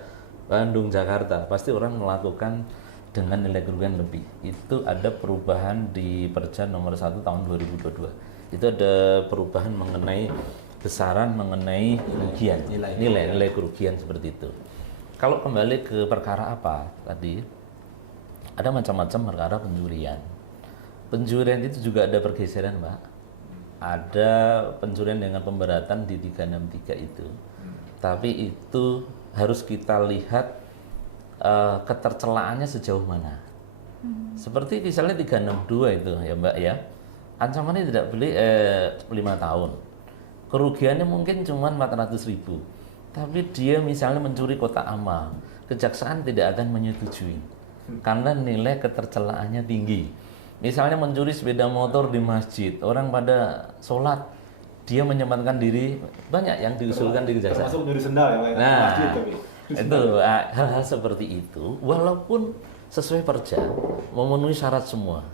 Bandung, Jakarta, pasti orang melakukan dengan nilai kerugian lebih. Itu ada perubahan di Perja nomor 1 tahun 2022. Itu ada perubahan mengenai besaran mengenai kerugian, nilai kerugian seperti itu. Kalau kembali ke perkara apa tadi, ada macam-macam perkara pencurian. Pencurian itu juga ada pergeseran, Pak. Ada pencurian dengan pemberatan di 363 itu. Tapi itu harus kita lihat ketercelaannya sejauh mana. Seperti misalnya 362 itu ya Mbak ya. Ancamannya tidak boleh 5 tahun. Kerugiannya mungkin cuma 400.000. Tapi dia misalnya mencuri kotak amal. Kejaksaan tidak akan menyetujui. Karena nilai ketercelaannya tinggi. Misalnya mencuri sepeda motor di masjid. Orang pada sholat. Dia menyempatkan diri. Banyak yang diusulkan di kejaksaan. Termasuk nyuri sendal ya Pak? Nah, Masjid, tapi. itu hal-hal seperti itu, walaupun sesuai perja, memenuhi syarat semua,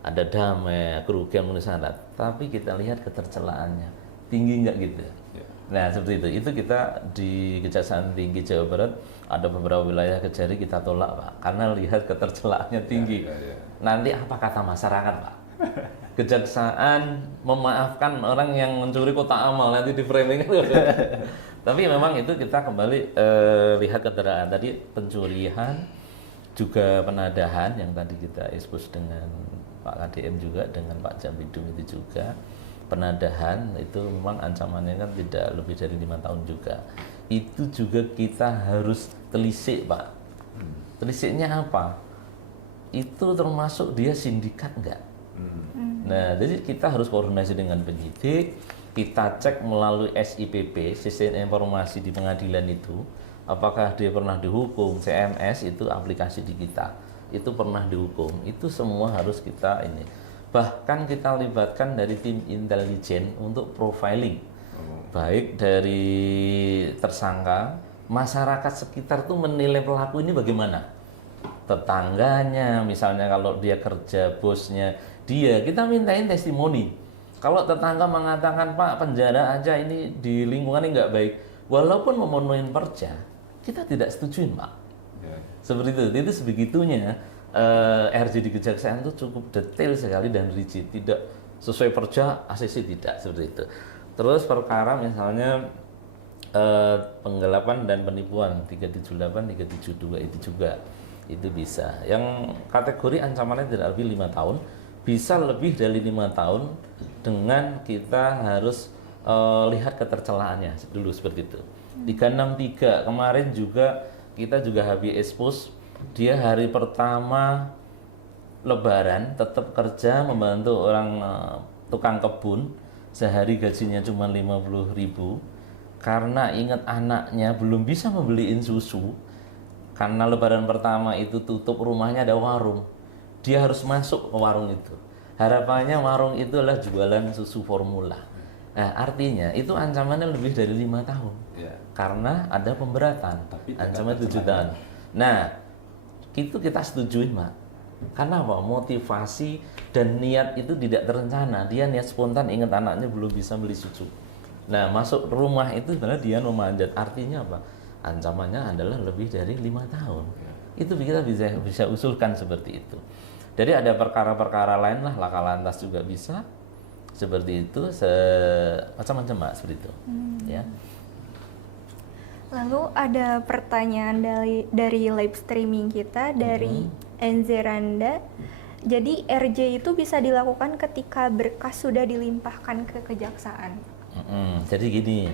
ada damai, kerugian memenuhi syarat, tapi kita lihat ketercelaannya tinggi nggak gitu. Nah seperti itu kita di Kejaksaan Tinggi Jawa Barat ada beberapa wilayah Kejari kita tolak Pak, karena lihat ketercelaannya tinggi. Nanti apa kata masyarakat Pak? Kejaksaan memaafkan orang yang mencuri kotak amal, nanti di framing. Tapi memang itu kita kembali lihat kendaraan tadi, pencurian juga penadahan yang tadi kita expose dengan Pak KDM juga, dengan Pak Jambidum itu juga penadahan itu memang ancamannya kan tidak lebih dari 5 tahun juga. Itu juga kita harus telisik Pak. Telisiknya apa? Itu termasuk dia sindikat enggak? Nah, jadi kita harus koordinasi dengan penyidik. Kita cek melalui SIPP, Sistem Informasi di Pengadilan itu, apakah dia pernah dihukum, CMS itu aplikasi di kita, itu pernah dihukum, itu semua harus kita ini. Bahkan kita libatkan dari tim intelijen untuk profiling, baik dari tersangka, masyarakat sekitar tuh menilai pelaku ini bagaimana, tetangganya, misalnya kalau dia kerja, bosnya dia, kita mintain testimoni. Kalau tetangga mengatakan Pak penjara aja ini di lingkungan ini nggak baik, walaupun memenuhi perja, kita tidak setujuin Pak. Seperti itu sebegitunya. RJ di Kejaksaan itu cukup detail sekali dan rigid, tidak sesuai perja, ACC tidak seperti itu. Terus perkara misalnya penggelapan dan penipuan 378, 372 itu juga itu bisa. Yang kategori ancamannya tidak lebih 5 tahun. Bisa lebih dari 5 tahun dengan kita harus lihat ketercelaannya dulu seperti itu. 363 kemarin juga kita juga habis expose, dia hari pertama Lebaran tetap kerja membantu orang tukang kebun, sehari gajinya cuma 50.000 karena ingat anaknya belum bisa membeliin susu karena Lebaran pertama itu tutup, rumahnya ada warung. Dia harus masuk ke warung itu. Harapannya warung itu adalah jualan susu formula. Nah, artinya itu ancamannya lebih dari 5 tahun. Karena ada pemberatan. Ancaman 7 tahun. Nah, itu kita setujuin, Mak. Karena apa? Motivasi dan niat itu tidak terencana. Dia niat spontan, ingat anaknya belum bisa beli susu. Nah, masuk rumah itu sebenarnya dia memanjat. Artinya apa? Ancamannya adalah lebih dari 5 tahun. Itu kita bisa usulkan seperti itu. Jadi ada perkara-perkara lain lah, laka lantas juga bisa seperti itu, macam-macam Mbak, seperti itu. Ya. Lalu ada pertanyaan dari live streaming kita dari Enzeranda. Jadi RJ itu bisa dilakukan ketika berkas sudah dilimpahkan ke kejaksaan. Jadi gini,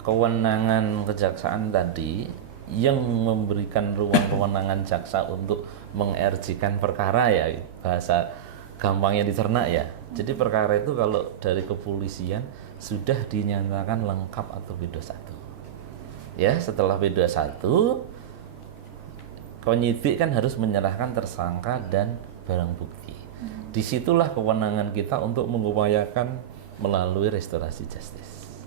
kewenangan kejaksaan tadi yang memberikan ruang kewenangan jaksa untuk meng-RJ-kan perkara ya, bahasa gampangnya dicerna ya. Jadi perkara itu kalau dari kepolisian sudah dinyatakan lengkap atau B21. Ya, setelah B21 penyidik kan harus menyerahkan tersangka dan barang bukti. Disitulah kewenangan kita untuk mengupayakan melalui restorasi justice.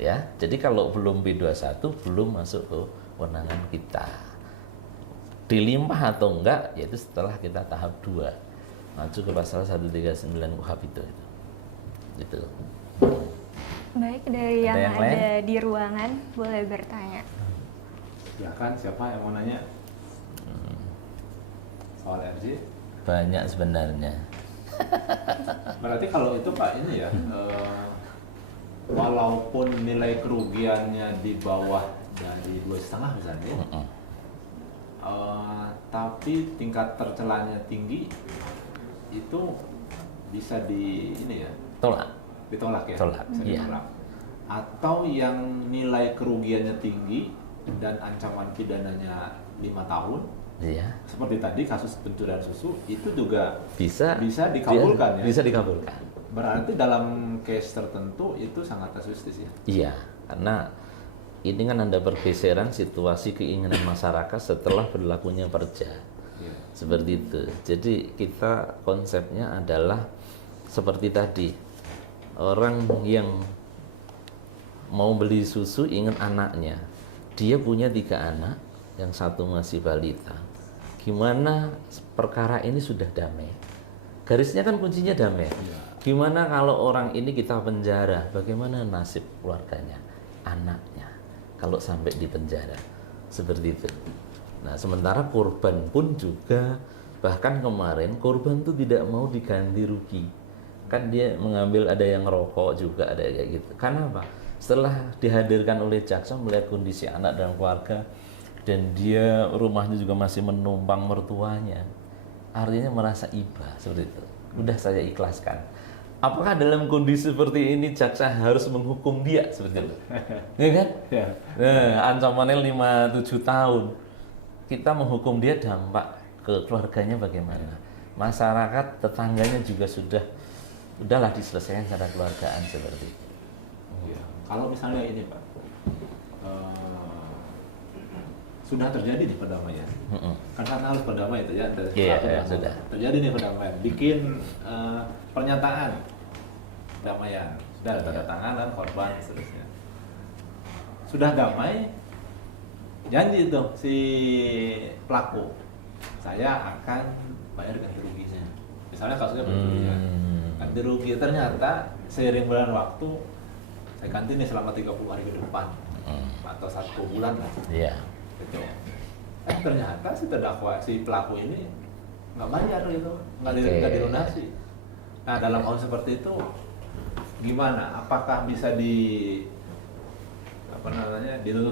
Ya, jadi kalau belum B21 belum masuk ke kewenangan kita. Dilimpah atau enggak, yaitu setelah kita tahap 2 maju ke pasal 139 KUHP itu. Gitu. Baik, dari yang yang ada di ruangan boleh bertanya. Silakan, siapa yang mau nanya? Soal RJ? Banyak sebenarnya. Berarti kalau itu Pak ini ya, walaupun nilai kerugiannya di bawah dari 2,5 misalnya, tapi tingkat tercelanya tinggi, itu bisa ditolak ya? Tolak, Bisa iya. ditolak. Atau yang nilai kerugiannya tinggi dan ancaman pidananya 5 tahun, Iya. seperti tadi kasus pencurian susu, itu juga Bisa dikabulkan ya? Bisa dikabulkan. Berarti dalam case tertentu itu sangat kasuistis ya? Iya, karena ini kan ada pergeseran situasi keinginan masyarakat setelah berlakunya perja. Iya. Seperti itu. Jadi kita konsepnya adalah seperti tadi. Orang yang mau beli susu ingat anaknya. Dia punya 3 anak, yang satu masih balita. Gimana perkara ini sudah damai? Garisnya kan kuncinya damai. Gimana kalau orang ini kita penjara? Bagaimana nasib keluarganya, anaknya? Kalau sampai di penjara, seperti itu. Nah, sementara korban pun juga, bahkan kemarin korban itu tidak mau diganti rugi. Kan dia mengambil, ada yang rokok juga, ada kayak gitu. Karena apa? Setelah dihadirkan oleh jaksa melihat kondisi anak dan keluarga, dan dia rumahnya juga masih menumpang mertuanya, artinya merasa iba seperti itu. Udah saya ikhlaskan. Apakah dalam kondisi seperti ini jaksa harus menghukum dia seperti itu? Ya kan? Ya. Nah, ancamannya 5-7 tahun. Kita menghukum dia, dampak ke keluarganya bagaimana? Masyarakat, tetangganya juga udahlah diselesaikan secara keluargaan seperti itu. Iya. Kalau misalnya ini Pak, sudah terjadi nih perdamaian, kan karena harus perdamaian itu ya, dari Iya, pelaku dan sudah. korban. Terjadi nih perdamaian, bikin pernyataan perdamaian, sudah ada tanda tangan dan korban seterusnya. Sudah damai, janji itu si pelaku, saya akan bayar ganti ruginya. Misalnya kasusnya pencurian, ganti rugi, ternyata seiring berjalan waktu, saya ganti nih selama 30 hari ke depan, atau 1 bulan lah. Iya. Gitu. Ternyata si terdakwa, si pelaku ini nggak bayar gitu, nggak dilunasi. Nah, dalam hal seperti itu gimana? Apakah bisa dituntut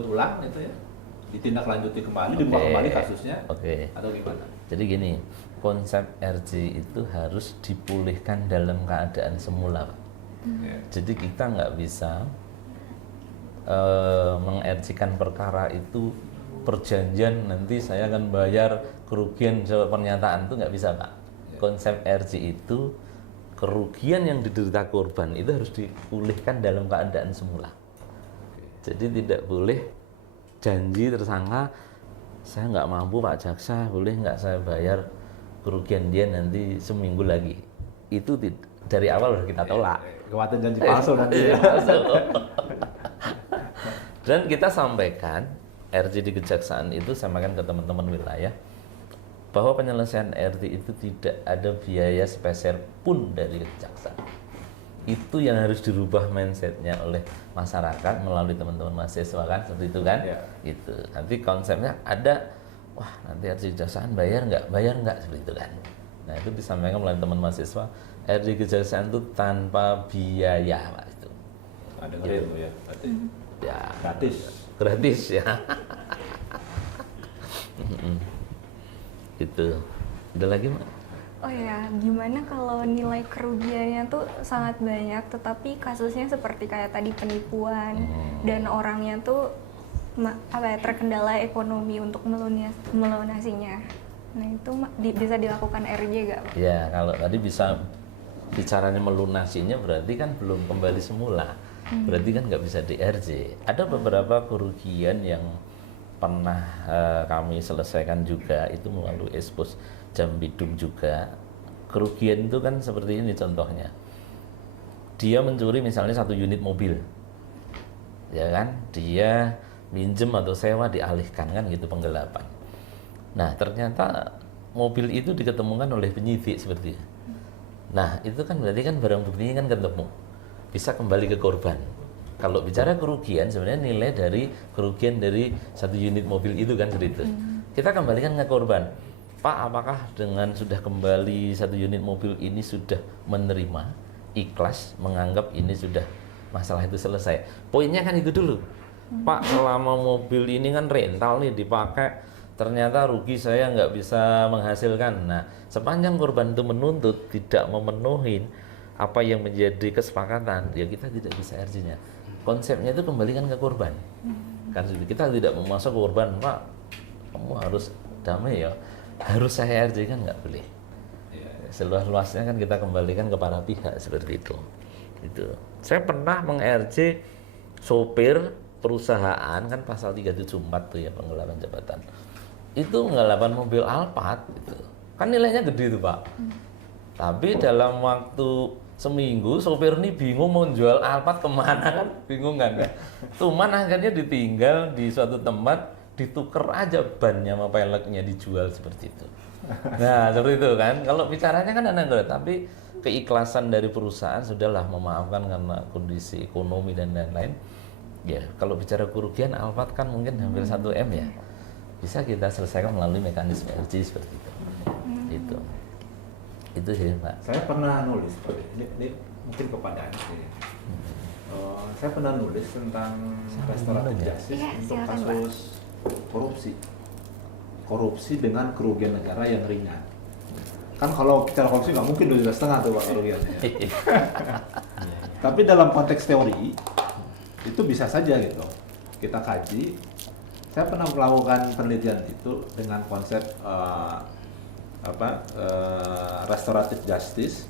ulang gitu ya? Ditindaklanjuti kembali, dibuka kembali kasusnya? Oke. Atau gimana? Jadi gini, konsep RJ itu harus dipulihkan dalam keadaan semula, Pak. Ya. Jadi kita nggak bisa meng-RJ-kan perkara itu perjanjian nanti saya akan bayar kerugian pernyataan, itu nggak bisa, Pak. Konsep RJ itu kerugian yang diderita korban itu harus dipulihkan dalam keadaan semula. Jadi tidak boleh janji tersangka, saya nggak mampu Pak Jaksa, boleh nggak saya bayar kerugian dia nanti seminggu lagi. Itu dari awal harus kita tolak. Kekuatan janji palsu nanti ya. Dan kita sampaikan RJ di kejaksaan itu, sampaikan ke teman-teman wilayah bahwa penyelesaian RJ itu tidak ada biaya sepeser pun dari kejaksaan. Itu yang harus dirubah mindsetnya oleh masyarakat melalui teman-teman mahasiswa kan, seperti itu kan? Ya. Itu nanti konsepnya ada, wah nanti RJ kejaksaan bayar nggak seperti itu kan? Nah itu disampaikan melalui teman mahasiswa, RJ kejaksaan itu tanpa biaya Pak itu. Ada dengerin tuh ya, berarti. Ya. Gratis ya. Itu. Ada lagi Mak? Oh ya, gimana kalau nilai kerugiannya tuh sangat banyak, tetapi kasusnya seperti kayak tadi penipuan dan orangnya tuh terkendala ekonomi untuk melunasinya. Nah itu bisa dilakukan RJ gak Pak? Ya kalau tadi bisa bicaranya melunasinya berarti kan belum kembali semula. Berarti kan nggak bisa di RJ. Ada beberapa kerugian yang pernah kami selesaikan juga itu melalui Expos Jambidum juga. Kerugian itu kan seperti ini contohnya. Dia mencuri misalnya 1 unit mobil, ya kan? Dia minjem atau sewa dialihkan kan gitu, penggelapan. Nah ternyata mobil itu diketemukan oleh penyidik seperti itu. Nah itu kan berarti kan barang buktinya kan ketemu, bisa kembali ke korban. Kalau bicara kerugian, sebenarnya nilai dari kerugian dari satu unit mobil itu kan cerita. Kita kembalikan ke korban. Pak, apakah dengan sudah kembali satu unit mobil ini sudah menerima, ikhlas, menganggap ini sudah masalah itu selesai? Poinnya kan itu dulu. Pak, selama mobil ini kan rental nih dipakai, ternyata rugi saya nggak bisa menghasilkan. Nah, sepanjang korban itu menuntut tidak memenuhi apa yang menjadi kesepakatan, ya kita tidak bisa RJ-nya. Konsepnya itu kembalikan ke korban. Kan kita tidak memaksa korban, Pak, kamu harus damai ya, harus saya RJ kan nggak boleh. Seluas-luasnya kan kita kembalikan ke para pihak seperti itu. Itu. Saya pernah meng-RJ sopir perusahaan kan pasal 374 tuh ya, penggelapan jabatan. Itu penggelapan mobil Alphard gitu. Kan nilainya gede tuh, Pak. Tapi dalam waktu seminggu sopir ini bingung mau jual Alphard kemana kan, bingung kan? Cuman akhirnya ditinggal di suatu tempat, dituker aja bannya sama peleknya, dijual seperti itu. Nah seperti itu kan, kalau bicaranya kan anak tapi keikhlasan dari perusahaan sudahlah memaafkan karena kondisi ekonomi dan lain-lain. Ya kalau bicara kerugian Alphard kan mungkin hampir 1 M ya, bisa kita selesaikan melalui mekanisme RJ seperti itu. Itu sih Pak. Saya pernah nulis, ini mungkin kepada Anda. Saya pernah nulis tentang restoratif justice untuk kasus korupsi dengan kerugian negara yang ringan. Kan kalau bicara korupsi nggak mungkin 2,5 tuh Pak kerugiannya. Tapi dalam konteks teori itu bisa saja gitu. Kita kaji. Saya pernah melakukan penelitian itu dengan konsep restoratif justice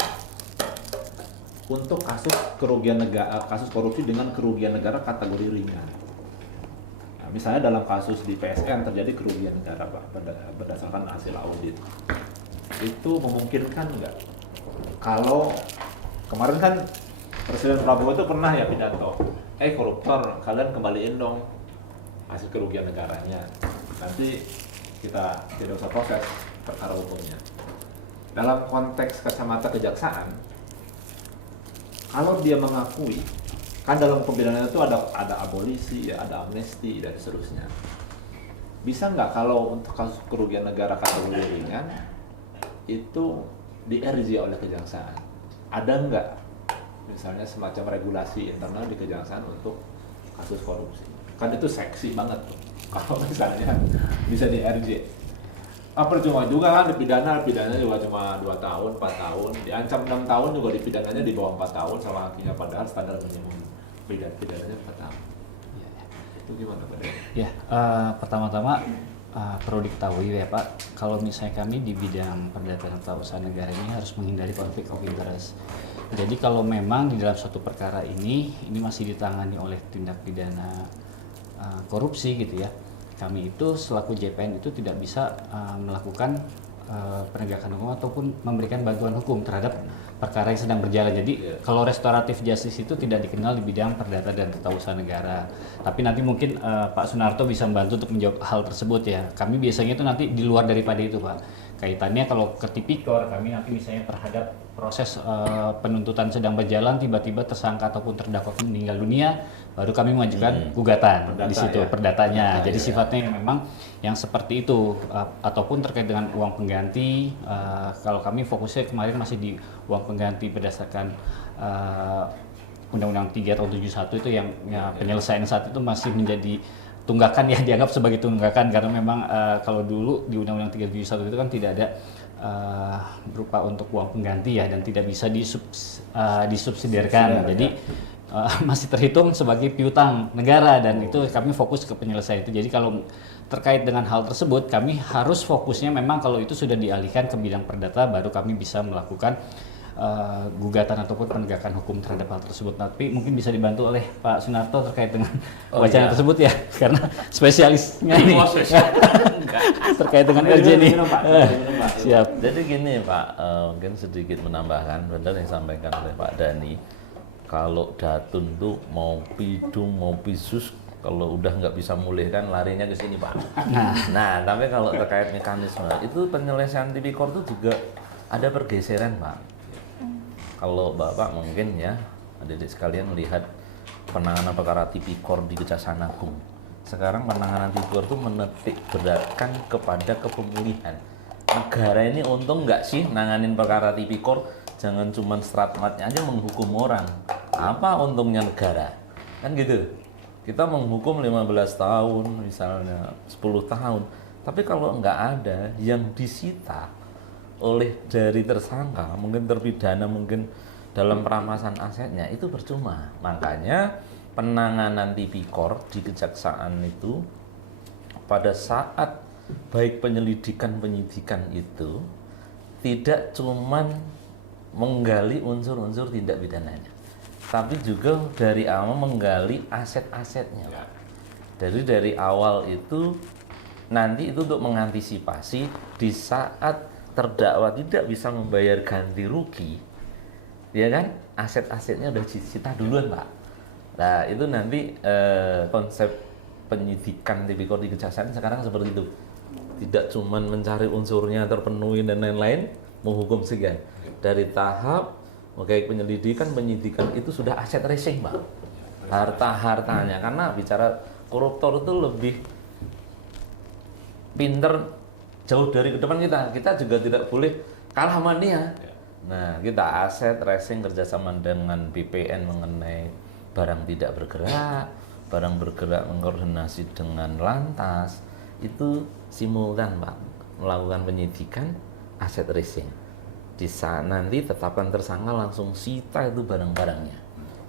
untuk kasus kerugian negara, kasus korupsi dengan kerugian negara kategori ringan. Nah, misalnya dalam kasus di PSN terjadi kerugian negara Pak, berdasarkan hasil audit. Itu memungkinkan nggak? Kalau kemarin kan Presiden Prabowo itu pernah ya pidato, koruptor kalian kembaliin dong hasil kerugian negaranya. Nanti kita tidak usah proses perkara hukumnya. Dalam konteks kacamata kejaksaan, kalau dia mengakui, kan dalam pembelaan itu ada abolisi, ada amnesti dan seterusnya. Bisa nggak kalau untuk kasus kerugian negara kategori ringan itu di-RJ oleh kejaksaan? Ada nggak misalnya semacam regulasi internal di kejaksaan untuk kasus korupsi? Kan itu seksi banget tuh. Kalau misalnya bisa di-RJ. Percuma juga kan dipidana juga cuma 2 tahun, 4 tahun, diancam 6 tahun juga dipidananya di bawah 4 tahun sama hakinya, padahal standar minimum pidananya 4 tahun. Itu gimana Pak? Ya, pertama-tama perlu diketahui ya Pak, kalau misalnya kami di bidang perdata tata usaha negara ini harus menghindari konflik of interest. Jadi kalau memang di dalam suatu perkara ini masih ditangani oleh tindak pidana korupsi gitu ya, kami itu selaku JPN itu tidak bisa melakukan penegakan hukum ataupun memberikan bantuan hukum terhadap perkara yang sedang berjalan. Jadi kalau restoratif justice itu tidak dikenal di bidang perdata dan tata usaha negara. Tapi nanti mungkin Pak Sunarto bisa membantu untuk menjawab hal tersebut ya. Kami biasanya itu nanti di luar daripada itu Pak. Kaitannya kalau ke tipikor, kami nanti misalnya terhadap proses penuntutan sedang berjalan, tiba-tiba tersangka ataupun terdakwa meninggal dunia, baru kami mengajukan gugatan di situ perdatanya. Jadi sifatnya memang yang seperti itu, ataupun terkait dengan uang pengganti. Kalau kami fokusnya kemarin masih di uang pengganti berdasarkan Undang-Undang 3 tahun 71 itu yang penyelesaian saat itu masih menjadi tunggakan ya, dianggap sebagai tunggakan karena memang kalau dulu di Undang-Undang 371 itu kan tidak ada berupa untuk uang pengganti ya, dan tidak bisa disubsidiarkan. Jadi masih terhitung sebagai piutang negara, dan itu kami fokus ke penyelesaian itu. Jadi kalau terkait dengan hal tersebut kami harus fokusnya memang kalau itu sudah dialihkan ke bidang perdata, baru kami bisa melakukan gugatan ataupun penegakan hukum terhadap hal tersebut. Tapi mungkin bisa dibantu oleh Pak Sunarto terkait dengan wacana tersebut ya, karena spesialisnya ini terkait dengan RJ nih. Siap. Jadi gini Pak, mungkin sedikit menambahkan, benar yang disampaikan oleh Pak Dhani. Kalau datun tuh mau pidung mau pisus, kalau udah nggak bisa mulihkan larinya ke sini Pak. Nah, tapi kalau terkait mekanisme itu penyelesaian tipikor itu juga ada pergeseran Pak. Kalau Bapak mungkin ya adik-adik sekalian lihat penanganan perkara tipikor di Kejaksaan Agung. Sekarang penanganan tipikor itu menitik beratkan kepada kepemulihan. Negara ini untung nggak sih nanganin perkara tipikor, jangan cuma stratmatnya aja menghukum orang. Apa untungnya negara? Kan gitu. Kita menghukum 15 tahun misalnya, 10 tahun. Tapi kalau nggak ada yang disita oleh dari tersangka, mungkin terpidana, mungkin dalam perampasan asetnya, itu percuma. Makanya penanganan tipikor di kejaksaan itu pada saat baik penyelidikan penyidikan itu tidak cuman menggali unsur-unsur tindak pidananya, tapi juga dari awal menggali aset-asetnya. Dari awal itu nanti itu untuk mengantisipasi di saat terdakwa tidak bisa membayar ganti rugi, ya kan, aset-asetnya udah disita duluan, Pak. Nah itu nanti konsep penyidikan tipikor di kejaksaan sekarang seperti itu, tidak cuman mencari unsurnya terpenuhi dan lain-lain menghukum sekian. Dari tahap penyelidikan penyidikan itu sudah aset racing, Pak, harta-hartanya. Karena bicara koruptor itu lebih pinter jauh dari ke depan kita juga tidak boleh kalah sama dia. Nah, kita aset racing kerjasama dengan BPN mengenai barang tidak bergerak, barang bergerak mengkoordinasi dengan lantas, itu simultan, Pak, melakukan penyidikan aset racing. Di saat nanti tetapkan tersangka langsung sita itu barang-barangnya.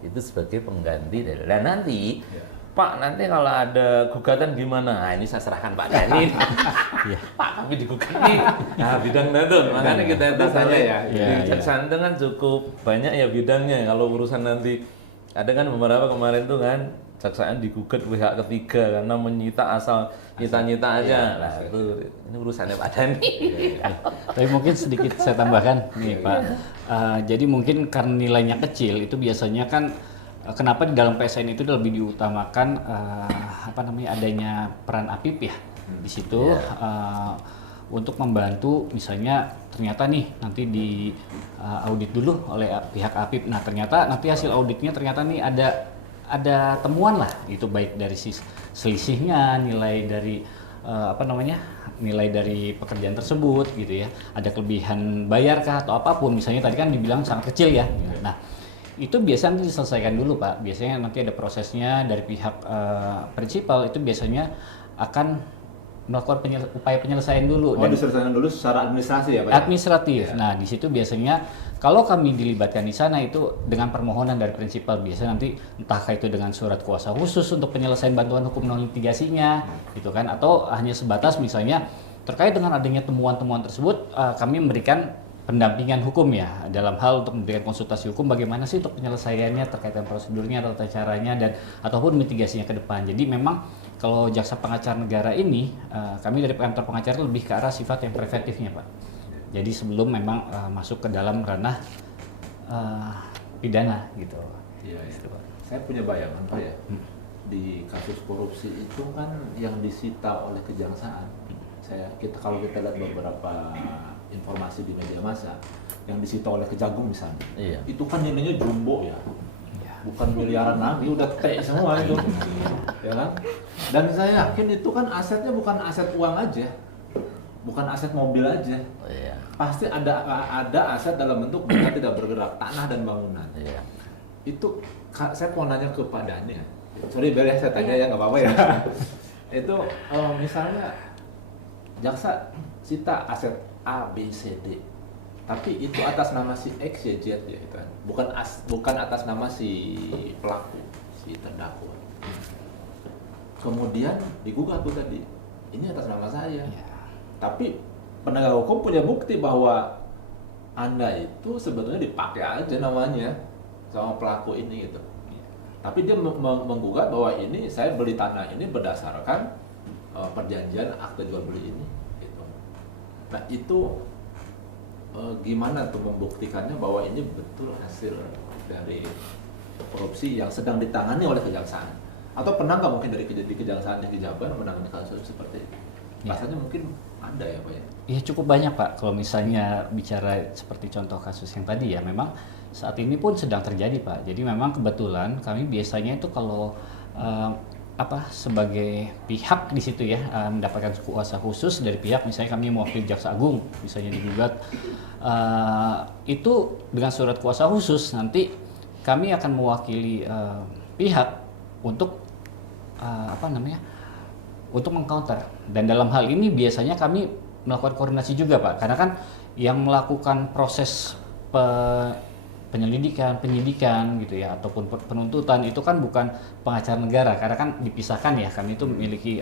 Itu sebagai pengganti dari. Dan nanti Pak, nanti kalau ada gugatan gimana? Nah, ini saya serahkan Pak Dhani. Pak, kami digugat nih. Nah, bidang itu. Makanya kita tanya ya. Di Kejaksaan itu kan cukup banyak ya bidangnya. Kalau urusan nanti, ada kan beberapa kemarin tuh kan, Kejaksaan digugat pihak ketiga karena menyita asal nyita-nyita aja. Nah, itu ini urusannya Pak Dhani. Tapi mungkin sedikit saya tambahkan nih Pak. Jadi mungkin karena nilainya kecil, itu biasanya kan kenapa di dalam PSN itu lebih diutamakan adanya peran APIP ya di situ untuk membantu, misalnya ternyata nih nanti di audit dulu oleh pihak APIP. Nah ternyata nanti hasil auditnya ternyata nih ada temuan lah, itu baik dari selisihnya, nilai dari nilai dari pekerjaan tersebut gitu ya, ada kelebihan bayarkah atau apapun, misalnya tadi kan dibilang sangat kecil ya. Nah itu biasanya diselesaikan dulu, Pak. Biasanya nanti ada prosesnya dari pihak prinsipal, itu biasanya akan melakukan upaya penyelesaian dulu. Dan diselesaikan dulu secara administrasi ya, Pak? Administratif. Ya. Nah, di situ biasanya kalau kami dilibatkan di sana itu dengan permohonan dari prinsipal, biasanya nanti entahkah itu dengan surat kuasa khusus untuk penyelesaian bantuan hukum non litigasinya, gitu kan, atau hanya sebatas misalnya terkait dengan adanya temuan-temuan tersebut, kami memberikan pendampingan hukum ya, dalam hal untuk memberikan konsultasi hukum bagaimana sih untuk penyelesaiannya terkait dengan prosedurnya, tata caranya, dan ataupun mitigasinya ke depan. Jadi memang kalau jaksa pengacara negara ini, kami dari kantor pengacara lebih ke arah sifat yang preventifnya, Pak. Jadi sebelum memang masuk ke dalam ranah pidana gitu. Iya, ya. Saya punya bayangan, Pak ya. Di kasus korupsi itu kan yang disita oleh kejaksaan. Kalau kita lihat beberapa informasi di media massa yang disita oleh Kejagung misalnya, itu kan nilainya jumbo ya, bukan miliaran lagi, udah T semua itu, ya kan? Dan saya yakin itu kan asetnya bukan aset uang aja, bukan aset mobil aja, pasti ada aset dalam bentuk benda tidak bergerak, tanah dan bangunan. Itu saya mau nanya ke Pak Dhani, sorry Bel ya, saya tanya ya, nggak apa-apa ya. Itu misalnya jaksa sita aset A, B, C, D, tapi itu atas nama si X, Y, Z ya, kan? bukan atas nama si pelaku, si terdakwa. Kemudian digugat tuh tadi, ini atas nama saya. Tapi penegak hukum punya bukti bahwa Anda itu sebetulnya dipakai aja namanya sama pelaku ini gitu. Tapi dia menggugat bahwa ini saya beli tanah ini berdasarkan perjanjian akte jual beli ini. Nah itu gimana tuh membuktikannya bahwa ini betul hasil dari korupsi yang sedang ditangani oleh kejaksaan? Atau pernah nggak mungkin dari kejaksaan yang dijabat menangani kasus seperti ini? Rasanya mungkin ada ya, Pak ya? Iya cukup banyak, Pak. Kalau misalnya bicara seperti contoh kasus yang tadi ya, memang saat ini pun sedang terjadi Pak. Jadi memang kebetulan kami biasanya itu kalau sebagai pihak di situ ya mendapatkan kuasa khusus dari pihak, misalnya kami mewakili Jaksa Agung misalnya digugat, itu dengan surat kuasa khusus nanti kami akan mewakili pihak untuk untuk mengcounter. Dan dalam hal ini biasanya kami melakukan koordinasi juga Pak, karena kan yang melakukan proses penyelidikan, penyidikan gitu ya, ataupun penuntutan itu kan bukan pengacara negara, karena kan dipisahkan ya, kami itu memiliki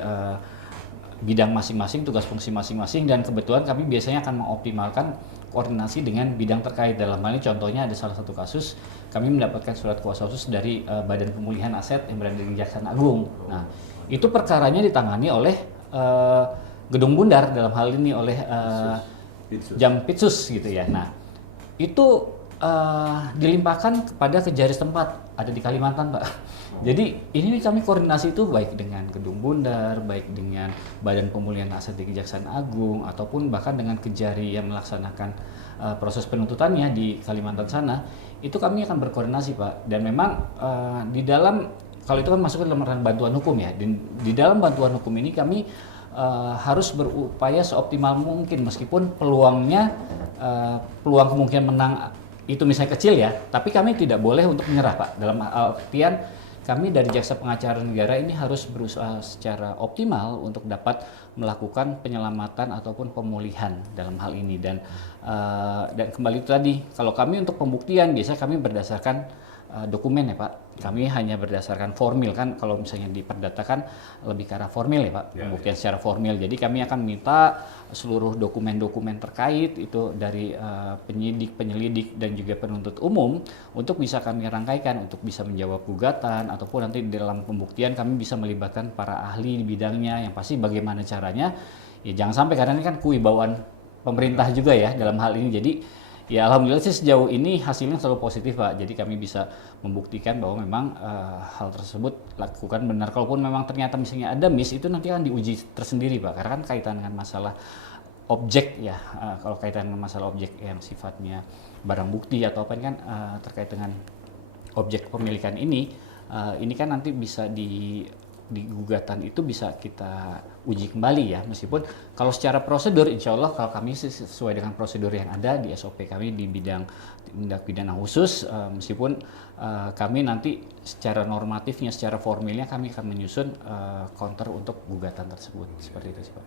bidang masing-masing, tugas fungsi masing-masing, dan kebetulan kami biasanya akan mengoptimalkan koordinasi dengan bidang terkait. Dalam hal ini contohnya ada salah satu kasus, kami mendapatkan surat kuasa khusus dari Badan Pemulihan Aset yang berada di Kejaksaan Agung. Nah, itu perkaranya ditangani oleh Gedung Bundar, dalam hal ini oleh Jampitsus gitu ya. Nah, itu dilimpahkan kepada Kejari setempat, ada di Kalimantan Pak. Jadi ini kami koordinasi itu baik dengan Gedung Bundar, baik dengan Badan Pemulihan Aset di Kejaksaan Agung, ataupun bahkan dengan Kejari yang melaksanakan proses penuntutannya di Kalimantan sana. Itu kami akan berkoordinasi Pak. Dan memang di dalam, kalau itu kan masuk ke dalam ranah bantuan hukum ya, di dalam bantuan hukum ini kami harus berupaya seoptimal mungkin, meskipun peluangnya peluang kemungkinan menang itu misalnya kecil ya, tapi kami tidak boleh untuk menyerah Pak. Dalam artian kami dari Jaksa Pengacara Negara ini harus berusaha secara optimal untuk dapat melakukan penyelamatan ataupun pemulihan dalam hal ini. Dan kembali itu tadi, kalau kami untuk pembuktian biasanya kami berdasarkan dokumen ya Pak. Kami hanya berdasarkan formil, kan kalau misalnya diperdatakan lebih ke arah formil ya Pak, pembuktian secara formil. Jadi kami akan minta seluruh dokumen-dokumen terkait itu dari penyidik, penyelidik dan juga penuntut umum untuk bisa kami rangkaikan untuk bisa menjawab gugatan, ataupun nanti di dalam pembuktian kami bisa melibatkan para ahli di bidangnya, yang pasti bagaimana caranya ya, jangan sampai, karena ini kan kewibawaan pemerintah juga ya dalam hal ini. Jadi ya alhamdulillah sih sejauh ini hasilnya selalu positif Pak. Jadi kami bisa membuktikan bahwa memang hal tersebut lakukan benar. Kalaupun memang ternyata misalnya ada miss, itu nanti akan diuji tersendiri Pak. Karena kan kaitan dengan masalah objek ya. Kalau kaitan dengan masalah objek yang sifatnya barang bukti atau apa ini kan terkait dengan objek pemilikan ini kan nanti bisa di gugatan itu bisa kita uji kembali ya, meskipun kalau secara prosedur insya Allah kalau kami sesuai dengan prosedur yang ada di SOP kami di bidang tindak pidana khusus, meskipun kami nanti secara normatifnya, secara formilnya kami akan menyusun counter untuk gugatan tersebut. Seperti itu sih Pak.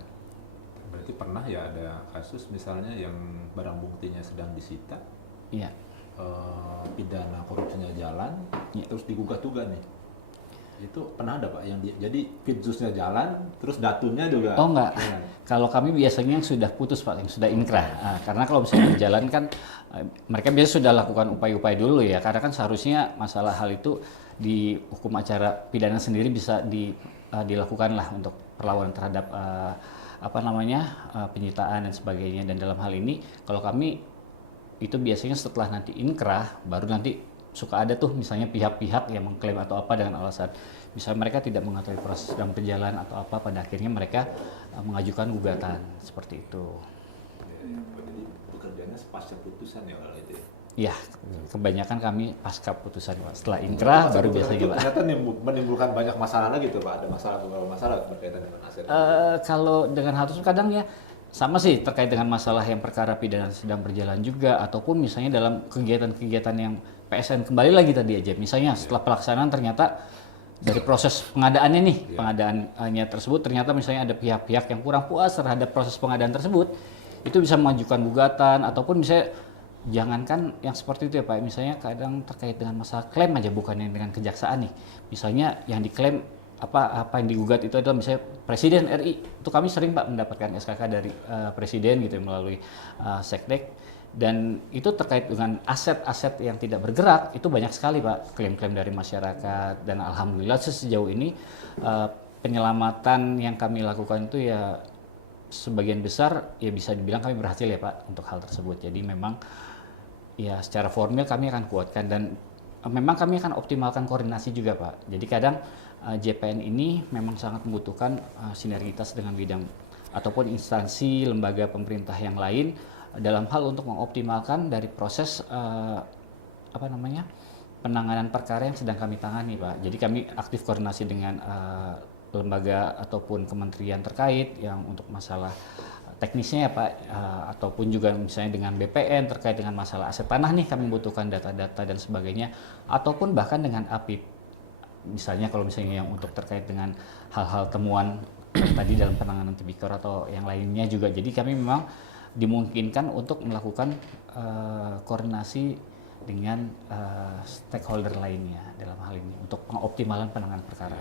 Berarti pernah ya ada kasus misalnya yang barang buktinya sedang disita, Iya. Pidana korupsinya jalan, Ya. terus digugat juga nih. Itu pernah ada Pak yang jadi pitjusnya jalan, terus datunya juga. Oh enggak. Ya. Kalau kami biasanya yang sudah putus Pak, yang sudah inkrah. Karena kalau misalnya berjalan kan mereka biasa sudah lakukan upaya-upaya dulu ya. Karena kan seharusnya masalah hal itu di hukum acara pidana sendiri bisa dilakukan lah untuk perlawanan terhadap penyitaan dan sebagainya. Dan dalam hal ini kalau kami itu biasanya setelah nanti inkrah baru nanti suka ada tuh misalnya pihak-pihak yang mengklaim atau apa dengan alasan misalnya mereka tidak mengetahui proses sedang berjalan atau apa, pada akhirnya mereka mengajukan gugatan seperti itu. Jadi bekerjanya pasca putusan ya kalau itu. Ya, kebanyakan kami pasca putusan Pak. Setelah inkrah baru biasanya Pak. Ternyata menimbulkan banyak masalah lagi tuh Pak. Ada beberapa masalah berkaitan dengan aset. Kalau dengan hal tersebut kadang ya sama sih terkait dengan masalah yang perkara pidana sedang berjalan juga, ataupun misalnya dalam kegiatan-kegiatan yang PSN kembali lagi tadi aja, misalnya setelah pelaksanaan ternyata dari proses pengadaannya nih, pengadaannya tersebut ternyata misalnya ada pihak-pihak yang kurang puas terhadap proses pengadaan tersebut, itu bisa mengajukan gugatan, ataupun misalnya jangankan yang seperti itu ya Pak, misalnya kadang terkait dengan masalah klaim aja, bukan yang dengan kejaksaan nih, misalnya yang diklaim apa yang digugat itu adalah misalnya Presiden RI, itu kami sering Pak mendapatkan SKK dari Presiden gitu melalui Sekdek, dan itu terkait dengan aset-aset yang tidak bergerak itu banyak sekali Pak klaim-klaim dari masyarakat. Dan alhamdulillah sejauh ini penyelamatan yang kami lakukan itu ya sebagian besar ya bisa dibilang kami berhasil ya Pak untuk hal tersebut. Jadi memang ya secara formil kami akan kuatkan, dan memang kami akan optimalkan koordinasi juga Pak. Jadi kadang JPN ini memang sangat membutuhkan sinergitas dengan bidang ataupun instansi lembaga pemerintah yang lain dalam hal untuk mengoptimalkan dari proses apa namanya, penanganan perkara yang sedang kami tangani, Pak. Jadi kami aktif koordinasi dengan lembaga ataupun kementerian terkait yang untuk masalah teknisnya ya Pak, ataupun juga misalnya dengan BPN terkait dengan masalah aset tanah nih, kami membutuhkan data-data dan sebagainya, ataupun bahkan dengan APIP, misalnya kalau misalnya yang untuk terkait dengan hal-hal temuan tadi dalam penanganan tipikor atau yang lainnya juga. Jadi kami memang dimungkinkan untuk melakukan koordinasi dengan stakeholder lainnya dalam hal ini untuk pengoptimalan penanganan perkara.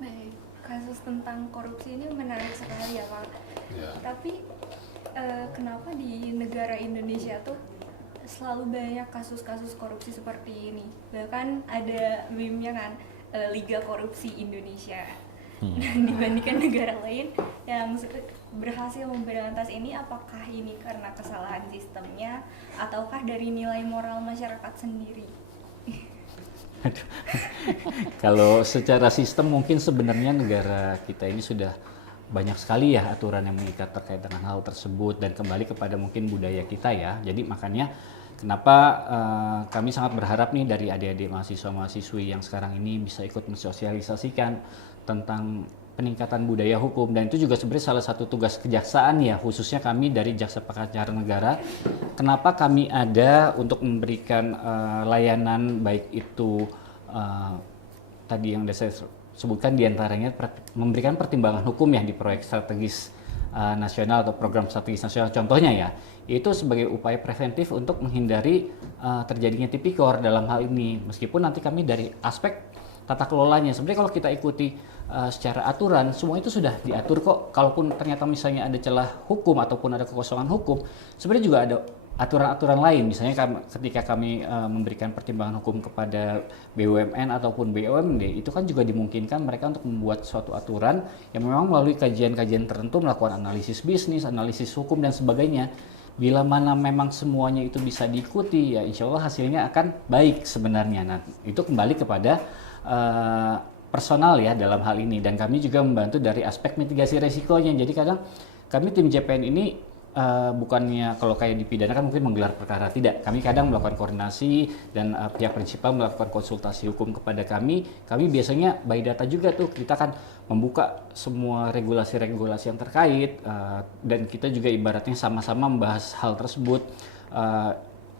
Baik, kasus tentang korupsi ini menarik sekali ya Pak. Ya. Tapi kenapa di negara Indonesia tuh selalu banyak kasus-kasus korupsi seperti ini? Bahkan ada meme-nya kan, Liga Korupsi Indonesia. Dan dibandingkan negara lain yang berhasil memberantas ini, apakah ini karena kesalahan sistemnya ataukah dari nilai moral masyarakat sendiri? Kalau secara sistem mungkin sebenarnya negara kita ini sudah banyak sekali ya aturan yang mengikat terkait dengan hal tersebut, dan kembali kepada mungkin budaya kita ya. Jadi makanya kenapa kami sangat berharap nih dari adik-adik mahasiswa-mahasiswi yang sekarang ini bisa ikut mensosialisasikan tentang peningkatan budaya hukum, dan itu juga sebenarnya salah satu tugas kejaksaan ya, khususnya kami dari Jaksa Pengacara Negara. Kenapa kami ada untuk memberikan layanan, baik itu tadi yang saya sebutkan diantaranya memberikan pertimbangan hukum ya di proyek strategis nasional atau program strategis nasional contohnya ya, itu sebagai upaya preventif untuk menghindari terjadinya tipikor dalam hal ini. Meskipun nanti kami dari aspek tata kelolanya sebenarnya kalau kita ikuti secara aturan semua itu sudah diatur kok. Kalaupun ternyata misalnya ada celah hukum ataupun ada kekosongan hukum, sebenarnya juga ada aturan-aturan lain. Misalnya ketika kami memberikan pertimbangan hukum kepada BUMN ataupun BUMD, itu kan juga dimungkinkan mereka untuk membuat suatu aturan yang memang melalui kajian-kajian tertentu melakukan analisis bisnis, analisis hukum dan sebagainya. Bila mana memang semuanya itu bisa diikuti, ya insya Allah hasilnya akan baik sebenarnya. Nah, itu kembali kepada personal ya dalam hal ini, dan kami juga membantu dari aspek mitigasi resikonya. Jadi kadang kami tim JPN ini bukannya kalau kayak di pidana kan mungkin menggelar perkara, tidak. Kami kadang melakukan koordinasi dan pihak prinsipal melakukan konsultasi hukum kepada kami. Kami biasanya by data juga tuh, kita kan membuka semua regulasi-regulasi yang terkait, dan kita juga ibaratnya sama-sama membahas hal tersebut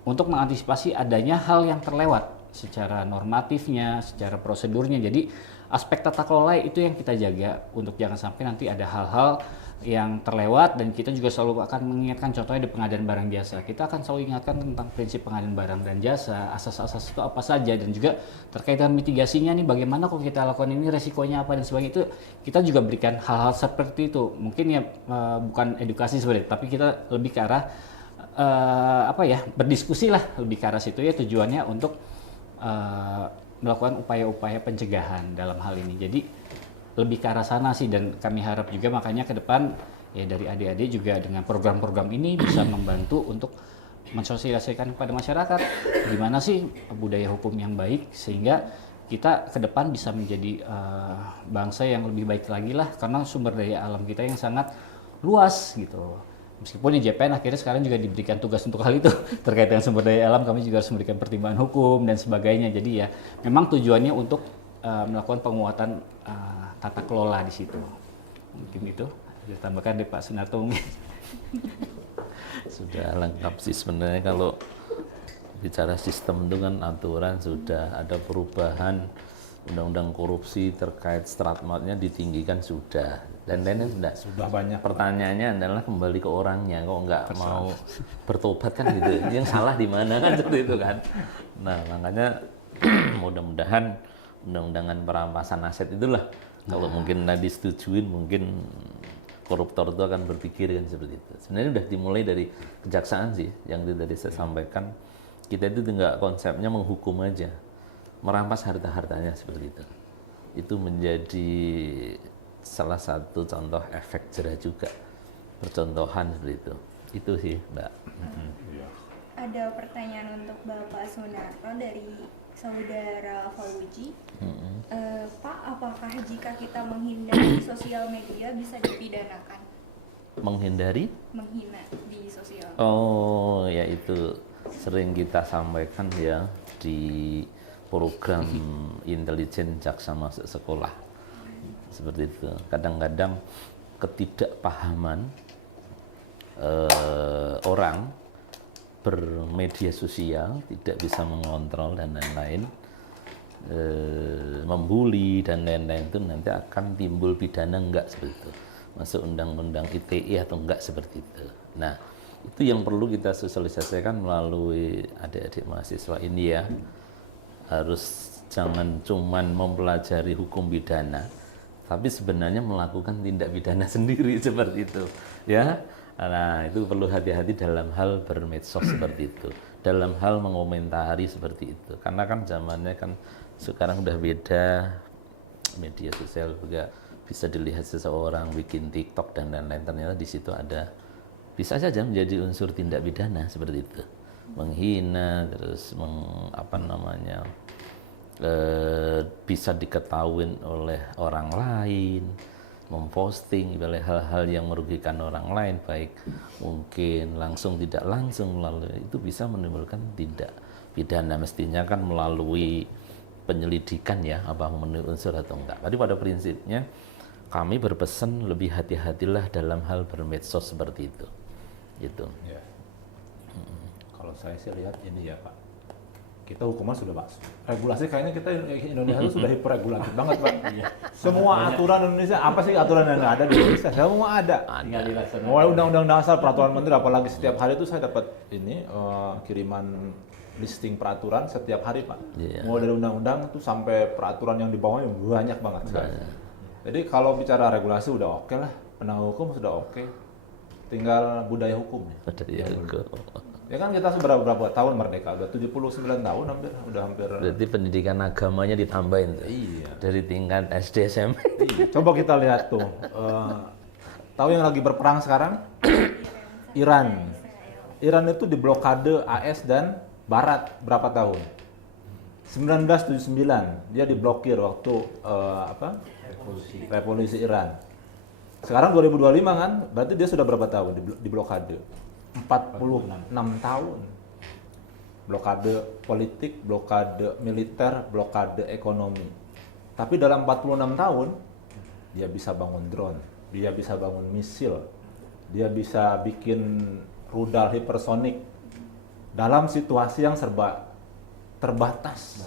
untuk mengantisipasi adanya hal yang terlewat secara normatifnya, secara prosedurnya. Jadi aspek tata kelola itu yang kita jaga untuk jangan sampai nanti ada hal-hal yang terlewat, dan kita juga selalu akan mengingatkan, contohnya di pengadaan barang jasa. Kita akan selalu ingatkan tentang prinsip pengadaan barang dan jasa, asas-asas itu apa saja, dan juga terkait dengan mitigasinya nih, bagaimana kalau kita lakukan ini resikonya apa dan sebagainya. Itu kita juga berikan hal-hal seperti itu. Mungkin ya bukan edukasi sebenarnya, tapi kita lebih ke arah berdiskusi lah lebih ke arah situ ya, tujuannya untuk melakukan upaya-upaya pencegahan dalam hal ini. Jadi lebih ke arah sana sih, dan kami harap juga makanya ke depan ya dari adik-adik juga dengan program-program ini bisa membantu untuk mensosialisasikan kepada masyarakat gimana sih budaya hukum yang baik, sehingga kita ke depan bisa menjadi bangsa yang lebih baik lagi lah, karena sumber daya alam kita yang sangat luas gitu. Meskipun di JPN akhirnya sekarang juga diberikan tugas untuk hal itu terkait dengan sumber daya alam, kami juga harus memberikan pertimbangan hukum dan sebagainya. Jadi ya memang tujuannya untuk melakukan penguatan tata kelola di situ. Mungkin itu ditambahkan dari Pak Sunarto. Sudah lengkap sih sebenarnya. Kalau bicara sistem itu kan aturan sudah ada, perubahan undang-undang korupsi terkait stratmatnya ditinggikan sudah, dan lainnya sudah banyak. Pertanyaannya adalah kembali ke orangnya, kok nggak mau bertobat kan gitu. Yang salah di mana kan seperti itu kan. Nah makanya mudah-mudahan undang-undangan perampasan aset itulah kalau mungkin tadi setujuin, mungkin koruptor itu akan berpikir kan seperti itu. Sebenarnya udah dimulai dari kejaksaan sih, yang tadi saya sampaikan. Kita itu nggak konsepnya menghukum aja, merampas harta-hartanya seperti itu. Itu menjadi salah satu contoh efek jerah juga, percontohan seperti itu. Itu sih Mbak. Ada pertanyaan untuk Bapak Sunarto dari saudara Fauji. Pak, apakah jika kita menghindari sosial media bisa dipidanakan? Menghindari? Menghina di sosial. Oh ya, itu sering kita sampaikan ya di program intelijen jaksa masuk sekolah. Seperti itu. Kadang-kadang ketidakpahaman orang bermedia sosial, tidak bisa mengontrol dan lain-lain, membuli dan lain-lain, itu nanti akan timbul pidana enggak seperti itu, masuk undang-undang ITE atau enggak seperti itu. Nah, itu yang perlu kita sosialisasikan melalui adik-adik mahasiswa ini ya. Harus jangan cuman mempelajari hukum pidana, tapi sebenarnya melakukan tindak pidana sendiri seperti itu ya. Nah, itu perlu hati-hati dalam hal bermedsos seperti itu, dalam hal mengomentari seperti itu, karena kan zamannya kan sekarang udah beda, media sosial juga bisa dilihat seseorang bikin TikTok dan lain-lain, ternyata di situ ada, bisa saja menjadi unsur tindak pidana seperti itu, menghina, terus bisa diketahui oleh orang lain, memposting hal-hal yang merugikan orang lain, baik mungkin langsung tidak langsung, lalu itu bisa menimbulkan tindak pidana. Mestinya kan melalui penyelidikan ya, apa memenuhi unsur atau enggak. Tapi pada prinsipnya kami berpesan lebih hati-hatilah dalam hal bermedsos seperti itu. Gitu. Ya. Kalau saya sih lihat ini ya Pak, kita hukuman sudah Pak, regulasi kayaknya kita Indonesia itu sudah hiperregulatif banget Pak. Semua aturan Indonesia, apa sih aturan yang ada di Indonesia? Semua ada. Tinggal dilaksanakan. Mulai undang-undang dasar, peraturan menteri, apalagi setiap hari itu saya dapat ini kiriman listing peraturan setiap hari Pak. Iya. Mulai dari undang-undang itu sampai peraturan yang di bawahnya banyak banget sekali. Jadi kalau bicara regulasi udah oke lah, penegak hukum sudah oke, tinggal budaya hukumnya. Ya, Ya kan kita berapa tahun merdeka, udah 79 tahun hampir. berarti pendidikan agamanya ditambahin tuh. Iya. Dari tingkat SD SMP. Iya. Coba kita lihat tuh, tahu yang lagi berperang sekarang? Iran. Iran itu diblokade AS dan Barat berapa tahun? 1979 dia diblokir waktu revolusi Iran. Sekarang 2025 kan, berarti dia sudah berapa tahun diblokade? 46 tahun. Blokade politik, blokade militer, blokade ekonomi. Tapi dalam 46 tahun dia bisa bangun drone, dia bisa bangun misil, dia bisa bikin rudal hipersonik dalam situasi yang serba terbatas.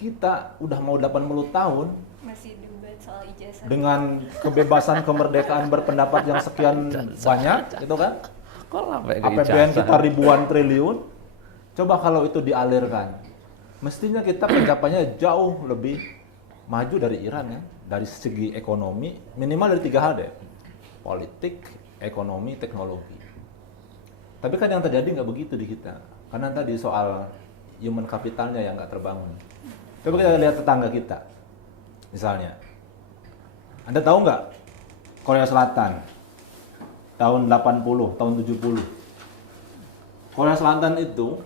Kita udah mau 80 tahun Masih debat soal ijazah. dengan kebebasan kemerdekaan berpendapat yang sekian banyak, gitu kan? Kok sampai ke APBN ijazah? kita ribuan triliun. Coba kalau itu dialirkan, mestinya kita pencapaiannya jauh lebih maju dari Iran ya, dari segi ekonomi, minimal dari 3 hal deh: politik, ekonomi, teknologi. Tapi kan yang terjadi nggak begitu di kita, karena tadi soal human capitalnya yang nggak terbangun. Coba kita lihat tetangga kita, misalnya, Anda tahu nggak Korea Selatan tahun 80, tahun 70. Korea Selatan itu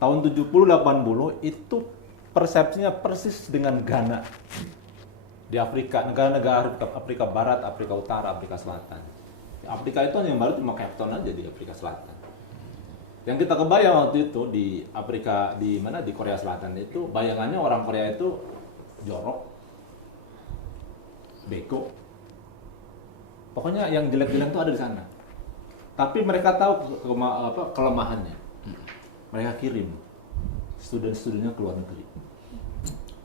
tahun 70-80 itu persepsinya persis dengan Ghana di Afrika, negara-negara Afrika Barat, Afrika Utara, Afrika Selatan. Afrika itu yang baru cuma Cape Town aja di Afrika Selatan. Yang kita kebayang waktu itu di Afrika, di mana, di Korea Selatan itu, bayangannya orang Korea itu jorok, bego. Pokoknya yang jelek-jelek itu ada di sana. Tapi mereka tahu kelemahannya. Mereka kirim student-studentnya ke luar negeri.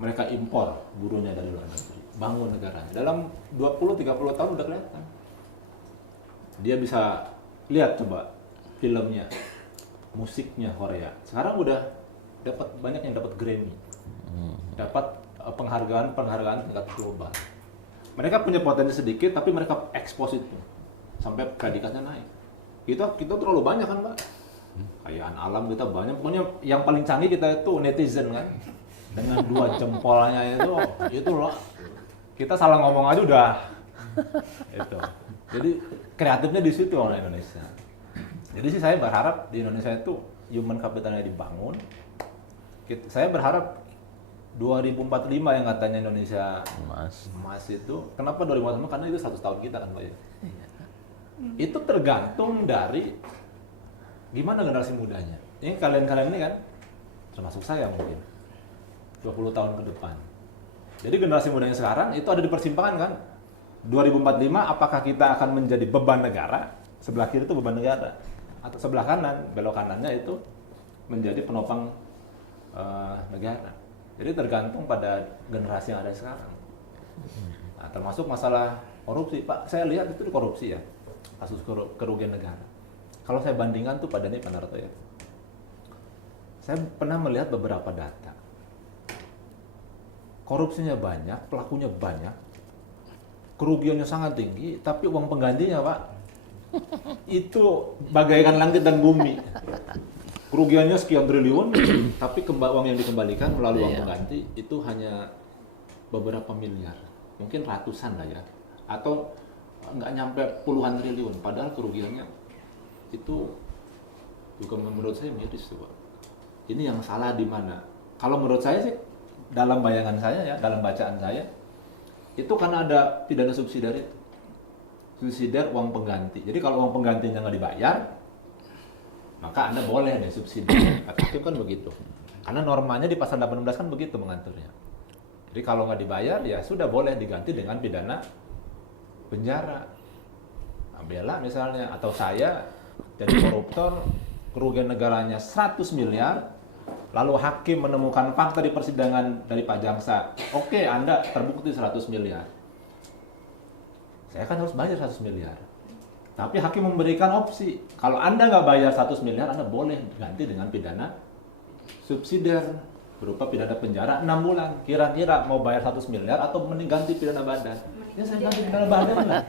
Mereka impor gurunya dari luar negeri. Bangun negaranya. Dalam 20-30 tahun udah kelihatan. Dia bisa lihat coba filmnya, musiknya Korea. Sekarang udah dapat banyak yang dapat Grammy. Dapat penghargaan tingkat global. Mereka punya potensi sedikit, tapi mereka ekspos itu sampai predikatnya naik. Kita terlalu banyak kan, Pak? Kekayaan alam kita banyak. Pokoknya yang paling canggih kita itu netizen kan, dengan 2 jempolnya itu loh. Kita salah ngomong aja udah. Itu. Jadi kreatifnya di situ orang Indonesia. Jadi sih saya berharap di Indonesia itu human capitalnya dibangun. Saya berharap 2045 yang katanya Indonesia emas itu, kenapa 2045? Karena itu 100 tahun kita kan Pak ya. Itu tergantung dari gimana generasi mudanya. ini kalian-kalian ini kan, termasuk saya mungkin, 20 tahun ke depan. Jadi generasi muda yang sekarang itu ada di persimpangan kan. 2045 apakah kita akan menjadi beban negara? Sebelah kiri itu beban negara. Atau sebelah kanan, belok kanannya itu menjadi penopang negara. Jadi tergantung pada generasi yang ada sekarang. Nah, termasuk masalah korupsi. Pak, saya lihat itu korupsi ya. Kasus kerugian negara. Kalau saya bandingkan tuh pada ini Pak Narto ya. Saya pernah melihat beberapa data. Korupsinya banyak, pelakunya banyak, kerugiannya sangat tinggi, tapi uang penggantinya Pak, itu bagaikan langit dan bumi. Kerugiannya sekian triliun, tapi uang yang dikembalikan melalui uang pengganti itu hanya beberapa miliar, mungkin ratusan lah ya, atau nggak nyampe puluhan triliun, padahal kerugiannya itu juga menurut saya miris tuh Pak. Ini yang salah di mana? Kalau menurut saya sih, dalam bayangan saya ya, dalam bacaan saya, itu karena ada pidana subsidiar itu. Subsidiar uang pengganti. Jadi kalau uang penggantinya nggak dibayar, maka Anda boleh deh subsidiar. Kata hakim kan begitu. Karena normanya di pasal 18 kan begitu mengaturnya. Jadi kalau nggak dibayar, ya sudah boleh diganti dengan pidana penjara. Nah, Bella misalnya, atau saya jadi koruptor, kerugian negaranya 100 miliar, lalu hakim menemukan fakta di persidangan dari Pak Jaksa, oke, Anda terbukti 100 miliar. Saya kan harus bayar 100 miliar. Tapi hakim memberikan opsi, kalau Anda nggak bayar 100 miliar, Anda boleh ganti dengan pidana subsidiar, berupa pidana penjara 6 bulan. Kira-kira mau bayar 100 miliar atau mending ganti pidana badan? Ya saya ganti pidana badan lah.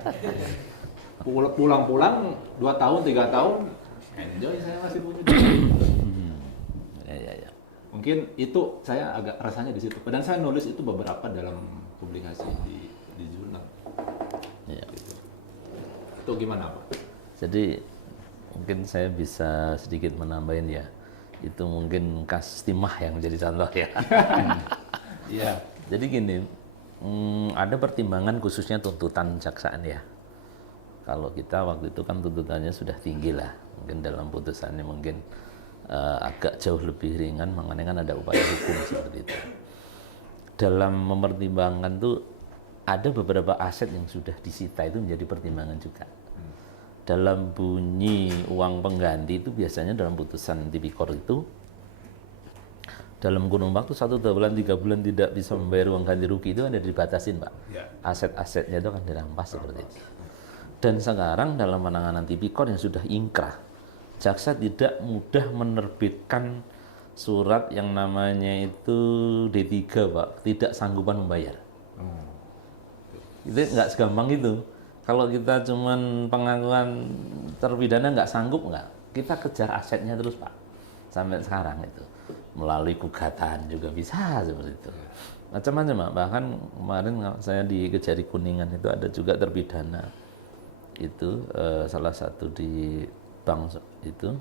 Pulang-pulang 2 tahun, 3 tahun, enjoy saya masih punya duit. Ya. Mungkin itu saya agak rasanya di situ. Dan saya nulis itu beberapa dalam publikasi di jurnal. Ya. Gitu. Itu gimana Pak? Jadi mungkin saya bisa sedikit menambahin ya. Itu mungkin kasus timah yang menjadi contoh ya. Iya. Jadi gini, ada pertimbangan khususnya tuntutan jaksaan ya. Kalau kita waktu itu kan tuntutannya sudah tinggi lah. Mungkin dalam putusannya mungkin agak jauh lebih ringan, makanya kan ada upaya hukum seperti itu. Dalam mempertimbangkan tuh ada beberapa aset yang sudah disita, itu menjadi pertimbangan juga. Dalam bunyi uang pengganti itu biasanya dalam putusan tipikor itu dalam kurun waktu 1, 2 bulan, 3 bulan tidak bisa membayar uang ganti rugi itu ada dibatasin Pak. Aset-asetnya itu akan dirampas seperti itu. Dan sekarang dalam penanganan tipikor yang sudah ingkrah, jaksa tidak mudah menerbitkan surat yang namanya itu D3 Pak, tidak sanggupan membayar. Itu nggak segampang itu. Kalau kita cuman pengakuan terpidana nggak sanggup, nggak, kita kejar asetnya terus Pak. Sampai sekarang itu melalui gugatan juga bisa seperti itu. Macam-macam Pak. Bahkan kemarin saya di Kejari Kuningan itu ada juga terpidana itu salah satu di bank itu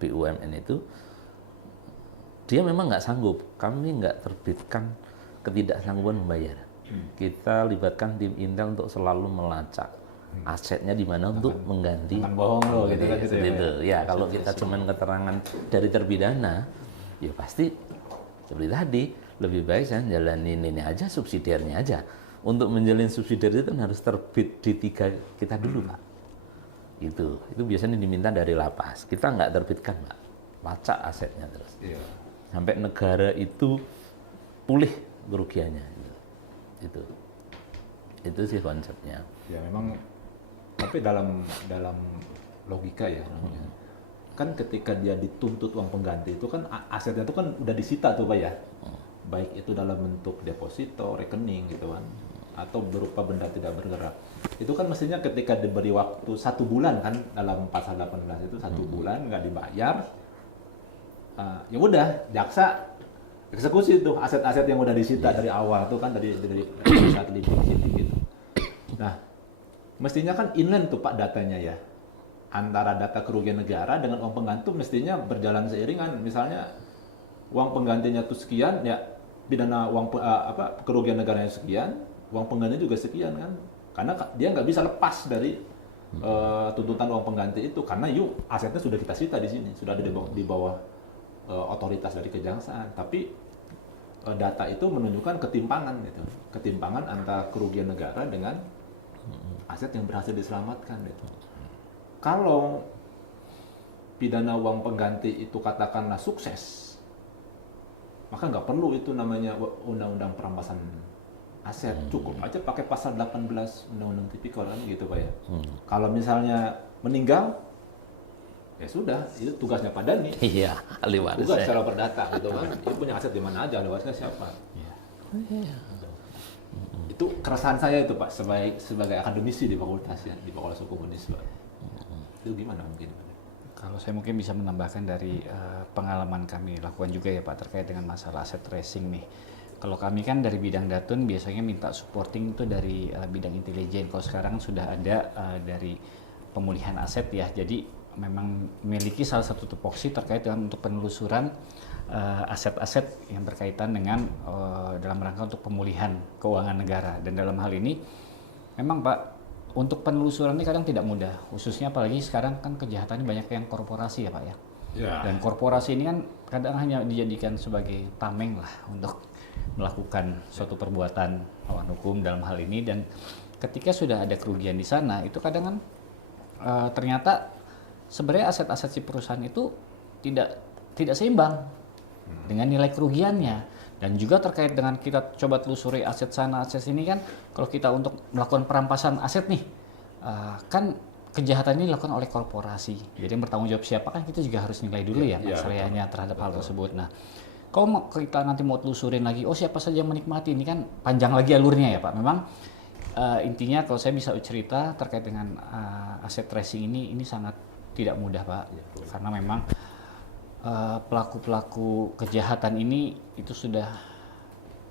BUMN itu, dia memang nggak sanggup, kami nggak terbitkan ketidaksanggupan membayar. Kita libatkan tim intel untuk selalu melacak asetnya di mana untuk mengganti. Jangan bohong loh gitu kan gitu Seperti itu. Ya kalau kita cuman keterangan dari terpidana, ya pasti seperti tadi lebih baik saya jalanin ini aja, subsidiarnya aja. Untuk menjalin subsidiar itu kan harus terbit D3 kita dulu Pak. Itu biasanya diminta dari lapas. Kita nggak terbitkan Pak, lacak asetnya terus. Iya. Sampai negara itu pulih kerugiannya. Itu sih konsepnya. Ya memang, tapi dalam logika ya, kan ketika dia dituntut uang pengganti itu kan asetnya itu kan udah disita tuh Pak ya, baik itu dalam bentuk deposito, rekening gitu kan, atau berupa benda tidak bergerak. Itu kan mestinya ketika diberi waktu 1 bulan kan, dalam pasal 18 itu 1 bulan nggak dibayar, ya udah jaksa eksekusi tuh aset-aset yang udah disita dari awal tuh kan, dari saat litigasi gitu. Nah, mestinya kan inline tuh Pak datanya ya, antara data kerugian negara dengan uang pengganti mestinya berjalan seiringan. Misalnya uang penggantinya tuh sekian, ya pidana kerugian negaranya sekian, uang pengganti juga sekian kan, karena dia nggak bisa lepas dari tuntutan uang pengganti itu, karena asetnya sudah kita sita di sini, sudah ada di bawah otoritas dari kejaksaan, tapi data itu menunjukkan ketimpangan gitu, ketimpangan antara kerugian negara dengan aset yang berhasil diselamatkan gitu. Kalau pidana uang pengganti itu katakanlah sukses, maka nggak perlu itu namanya undang-undang perampasan aset, cukup aja pakai pasal 18 undang-undang tipikor kan gitu Pak ya. Kalau misalnya meninggal, ya sudah, itu tugasnya Pak Dhani. Iya, ahli waris. Tugas secara perdata gitu kan. Dia punya aset di mana aja, ahli warisnya siapa. Itu keresahan saya itu Pak, sebagai akademisi di fakultas ya, di Fakultas Hukum Unisba. Itu gimana mungkin? Kalau saya mungkin bisa menambahkan dari pengalaman kami lakukan juga ya Pak, terkait dengan masalah aset tracing nih. Kalau kami kan dari bidang datun biasanya minta supporting itu dari bidang intelijen. Kalau sekarang sudah ada dari pemulihan aset ya, jadi memang memiliki salah satu tupoksi terkait dengan untuk penelusuran aset-aset yang berkaitan dengan dalam rangka untuk pemulihan keuangan negara. Dan dalam hal ini memang Pak, untuk penelusuran ini kadang tidak mudah, khususnya apalagi sekarang kan kejahatannya banyak yang korporasi ya Pak ya. Dan korporasi ini kan kadang hanya dijadikan sebagai tameng lah untuk melakukan suatu perbuatan melawan hukum dalam hal ini, dan ketika sudah ada kerugian di sana itu kadang kan ternyata sebenarnya aset-aset si perusahaan itu tidak seimbang dengan nilai kerugiannya. Dan juga terkait dengan kita coba telusuri aset sana aset sini kan, kalau kita untuk melakukan perampasan aset nih kan kejahatan ini dilakukan oleh korporasi, jadi yang bertanggung jawab siapa kan kita juga harus nilai dulu ya masalahnya terhadap hal tersebut. Nah kalau kita nanti mau telusurin lagi, oh siapa saja yang menikmati, ini kan panjang lagi alurnya ya Pak. Memang intinya kalau saya bisa cerita terkait dengan aset tracing ini sangat tidak mudah Pak, karena memang pelaku-pelaku kejahatan ini itu sudah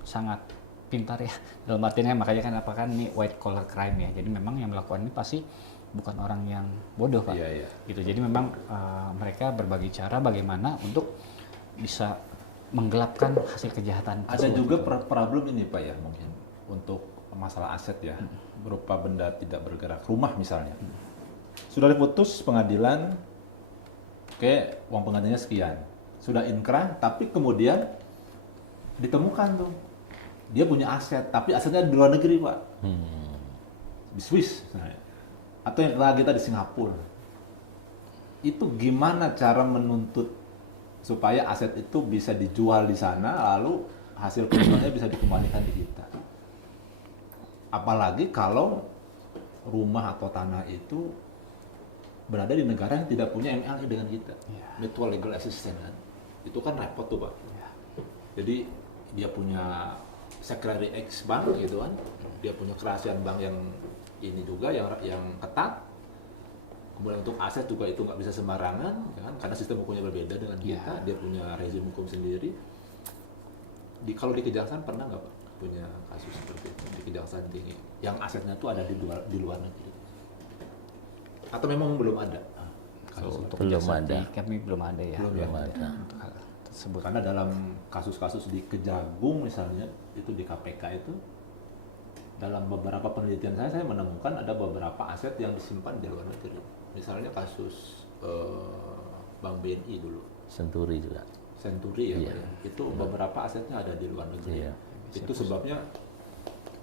sangat pintar ya dalam artinya, makanya kan apakah ini white collar crime ya, jadi memang yang melakukan ini pasti bukan orang yang bodoh Pak. Gitu. Jadi memang mereka berbagi cara bagaimana untuk bisa menggelapkan hasil kejahatan. Ada juga problem ini Pak ya, mungkin untuk masalah aset ya, berupa benda tidak bergerak, rumah misalnya. Sudah diputus pengadilan, oke, uang penggantinya sekian. Sudah inkrah, tapi kemudian ditemukan tuh dia punya aset, tapi asetnya di luar negeri Pak, di Swiss misalnya, atau yang lagi kita di Singapura. Itu gimana cara menuntut supaya aset itu bisa dijual di sana, lalu hasil keuntungannya bisa dikembalikan di kita? Apalagi kalau rumah atau tanah itu berada di negara yang tidak punya MLA dengan kita, mutual legal assistance kan, itu kan repot tuh Pak. Jadi dia punya secretary X bank gitu kan, dia punya kerahasiaan bank yang ini juga yang ketat. Kemudian untuk aset juga itu nggak bisa sembarangan, ya kan? Karena sistem hukumnya berbeda dengan kita, dia punya rezim hukum sendiri. Kalau di kejaksaan pernah nggak Pak punya kasus seperti itu di kejaksaan tinggi, yang asetnya tuh ada di luar negeri? Atau memang belum ada? Kalau untuk belum kejaksaan ada. kami belum ada ya. Belum ada. Untuk hal tersebut. Karena dalam kasus-kasus di Kejagung misalnya, itu di KPK itu, dalam beberapa penelitian saya menemukan ada beberapa aset yang disimpan di luar negeri. Misalnya kasus Bank BNI dulu, Senturi juga. Senturi ya, Iya. Pak ya. Itu beberapa asetnya ada di luar negeri. Iya. Itu sebabnya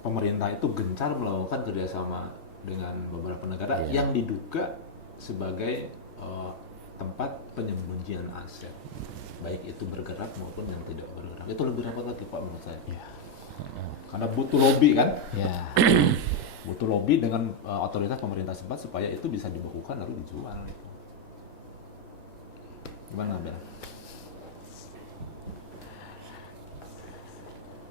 pemerintah itu gencar melakukan kerjasama dengan beberapa negara yang diduga sebagai tempat penyembunyian aset, baik itu bergerak maupun yang tidak bergerak. Itu lebih repot lagi Pak menurut saya. Karena butuh lobby kan, butuh lobby dengan otoritas pemerintah setempat supaya itu bisa dibekukan lalu dijual. Gitu. Gimana Bel?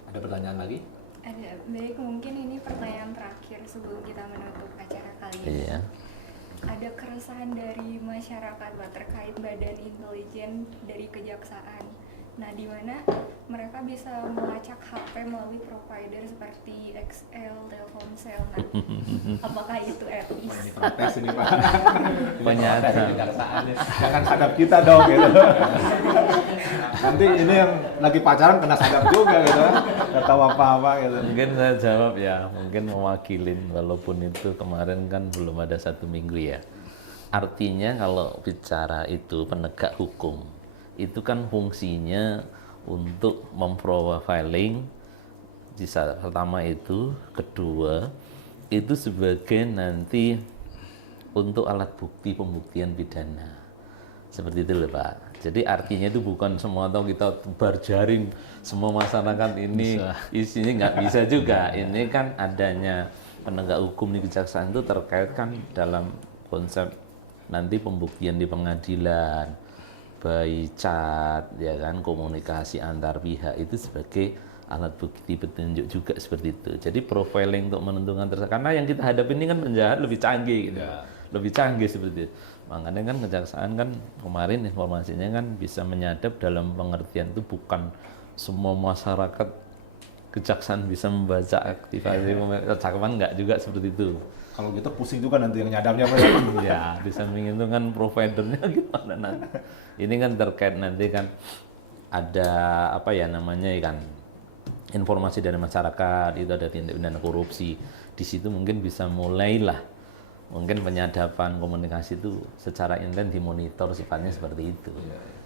Ada pertanyaan lagi? Ada, baik, mungkin ini pertanyaan terakhir sebelum kita menutup acara kali ini. Iya. Ada keresahan dari masyarakat Pak terkait badan intelijen dari kejaksaan. Nah, di mana mereka bisa melacak HP melalui provider seperti XL, Telkomsel. Nah, apakah itu etis? Wah, ini protes ini Pak. Banyak. Kejaksaan ya. Jangan sadap kita dong gitu. Nanti ini yang lagi pacaran kena sadap juga gitu. Nggak tahu apa-apa gitu. Mungkin saya jawab ya, mungkin mewakilin, walaupun itu kemarin kan belum ada 1 minggu ya. Artinya kalau bicara itu penegak hukum, itu kan fungsinya untuk memprofiling di saat pertama itu, kedua itu sebagai nanti untuk alat bukti pembuktian pidana. Seperti itu loh Pak. Jadi artinya itu bukan semua tahu kita tebar jaring semua masyarakat ini isinya nggak bisa juga. Ini kan adanya penegak hukum di kejaksaan itu terkait kan dalam konsep nanti pembuktian di pengadilan, by chat, ya kan, komunikasi antar pihak itu sebagai alat bukti petunjuk juga seperti itu. Jadi profiling untuk menentukan tersangka, karena yang kita hadapi ini kan penjahat lebih canggih gitu. Lebih canggih seperti itu. Makanya kan kejaksaan kan kemarin informasinya kan bisa menyadap dalam pengertian itu bukan semua masyarakat kejaksaan bisa membaca aktivasi percakapan, enggak juga seperti itu. Kalau gitu pusing juga nanti yang nyadapnya Pak. Ya, di samping itu kan providernya gimana nanti. Ini kan terkait nanti kan ada apa ya namanya kan informasi dari masyarakat, itu ada tindak pidana korupsi. Di situ mungkin bisa mulailah mungkin penyadapan komunikasi itu secara intens dimonitor sifatnya seperti itu.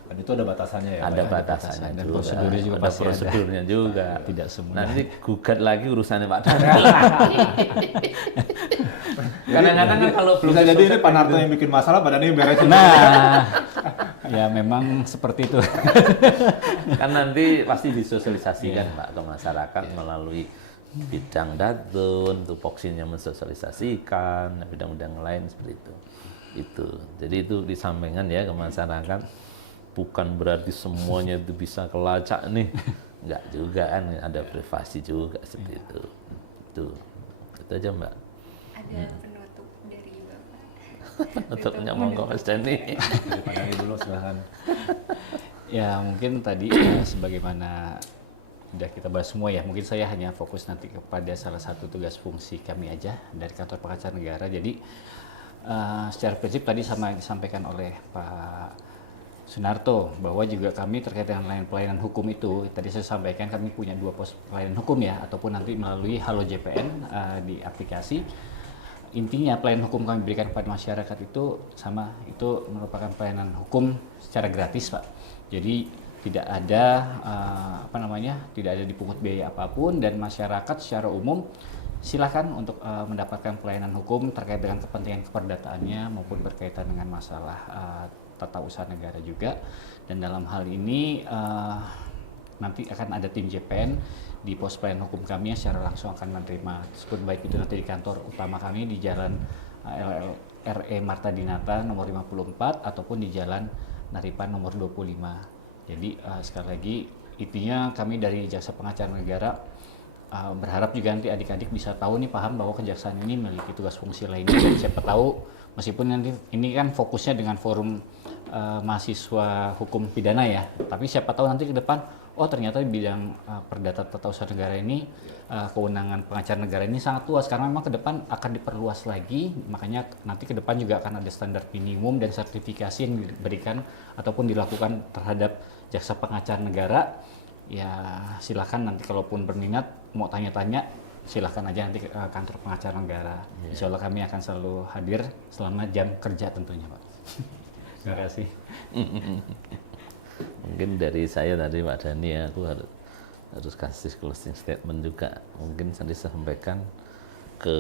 Dan itu ada batasannya ya. Ada Pak? batasannya dan juga. prosedurnya juga ada pasti ada. prosedurnya juga. Tidak semua. Nanti gugat lagi urusannya Pak Daniel. Kadang-kadang kan kalau belum Bisa jadi ini diselesaikan Pak Narto yang bikin masalah, Pak Dani yang beresin. Nah, ya memang seperti itu. kan nanti pasti disosialisasikan Pak ke masyarakat melalui bidang datun, tupoksinnya mensosialisasikan, bidang-bidang lain seperti itu. Jadi itu disampaikan ya ke masyarakat, bukan berarti semuanya itu bisa kelacak nih, enggak juga kan, ada privasi juga seperti itu. Itu aja Mbak. Ada penutup dari Bapak. Tutupnya monggo Mas Dani. Dipandangin dulu silahkan. Ya mungkin tadi sebagaimana udah kita bahas semua ya, mungkin saya hanya fokus nanti kepada salah satu tugas fungsi kami aja dari Kantor Pengacara Negara. Jadi secara prinsip tadi sama yang disampaikan oleh Pak Sunarto, bahwa juga kami terkait dengan layanan pelayanan hukum itu, tadi saya sampaikan kami punya 2 pos pelayanan hukum ya, ataupun nanti melalui Halo JPN di aplikasi. Intinya pelayanan hukum kami berikan kepada masyarakat itu sama, itu merupakan pelayanan hukum secara gratis Pak. Jadi tidak ada tidak ada dipungut biaya apapun, dan masyarakat secara umum silakan untuk mendapatkan pelayanan hukum terkait dengan kepentingan keperdataannya maupun berkaitan dengan masalah tata usaha negara juga. Dan dalam hal ini nanti akan ada tim JPN di pos pelayanan hukum kami yang secara langsung akan menerima tersebut, baik itu nanti di kantor utama kami di Jalan RE Marta Dinata nomor 54 ataupun di Jalan Naripan nomor 25. Jadi sekali lagi intinya kami dari Jaksa Pengacara Negara berharap juga nanti adik-adik bisa tahu nih, paham bahwa kejaksaan ini memiliki tugas fungsi lainnya. Dan siapa tahu meskipun nanti ini kan fokusnya dengan forum mahasiswa hukum pidana ya, tapi siapa tahu nanti ke depan oh ternyata di bidang perdata tata usaha negara ini kewenangan pengacara negara ini sangat luas, karena memang ke depan akan diperluas lagi. Makanya nanti ke depan juga akan ada standar minimum dan sertifikasi yang diberikan ataupun dilakukan terhadap jaksa pengacara negara. Ya silakan nanti kalaupun berminat mau tanya-tanya, silahkan aja nanti ke kantor pengacara negara. Insya Allah kami akan selalu hadir selama jam kerja tentunya Pak. Terima kasih. Mungkin dari saya tadi Pak Dani, aku harus kasih closing statement juga. Mungkin saya sampaikan ke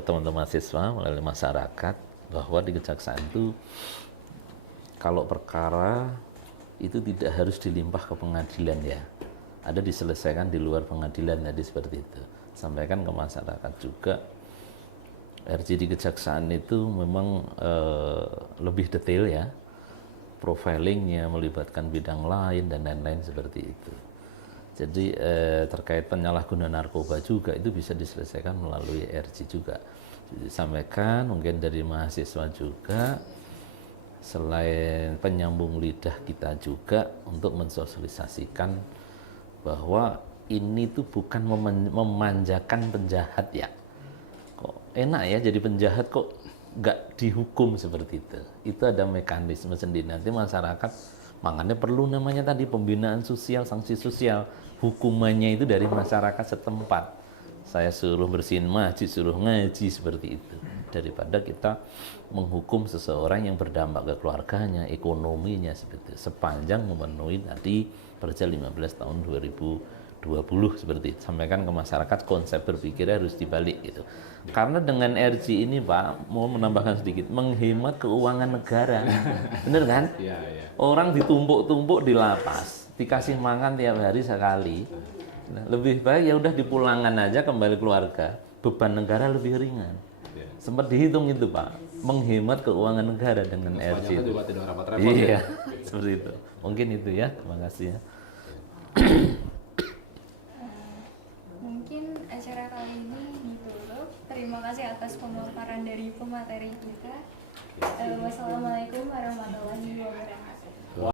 teman-teman mahasiswa melalui masyarakat bahwa di kejaksaan itu kalau perkara itu tidak harus dilimpah ke pengadilan ya, ada diselesaikan di luar pengadilan tadi seperti itu. Sampaikan ke masyarakat juga, RJ di kejaksaan itu memang lebih detail ya, profilingnya melibatkan bidang lain dan lain-lain seperti itu. Jadi terkait penyalahgunaan narkoba juga itu bisa diselesaikan melalui RJ juga. Disampaikan mungkin dari mahasiswa juga, selain penyambung lidah kita juga untuk mensosialisasikan bahwa ini tuh bukan memanjakan penjahat ya. Kok enak ya jadi penjahat kok nggak dihukum seperti itu. Itu ada mekanisme sendiri. Nanti masyarakat makanya perlu namanya tadi pembinaan sosial, sanksi sosial. Hukumannya itu dari masyarakat setempat. saya suruh bersihin masjid, suruh ngaji seperti itu, daripada kita menghukum seseorang yang berdampak ke keluarganya, ekonominya seperti itu, sepanjang memenuhi tadi Perja 15 tahun 2020 seperti itu. Sampaikan ke masyarakat konsep berpikirnya harus dibalik gitu. Karena dengan RJ ini Pak, mau menambahkan sedikit, menghemat keuangan negara. Bener kan? Iya, iya. Orang ditumpuk-tumpuk di lapas, dikasih makan tiap hari sekali. Nah, lebih baik ya udah dipulangkan aja kembali keluarga, beban negara lebih ringan. Iya. Sempat dihitung itu Pak, menghemat keuangan negara dengan RJ. Sepanjangnya itu. juga tidak repot-repot. Iya, Ya. seperti itu. Mungkin itu ya, terima kasih ya. Mungkin acara kali ini ditutup. Terima kasih atas pemaparan dari pemateri kita. Wassalamualaikum warahmatullahi wabarakatuh.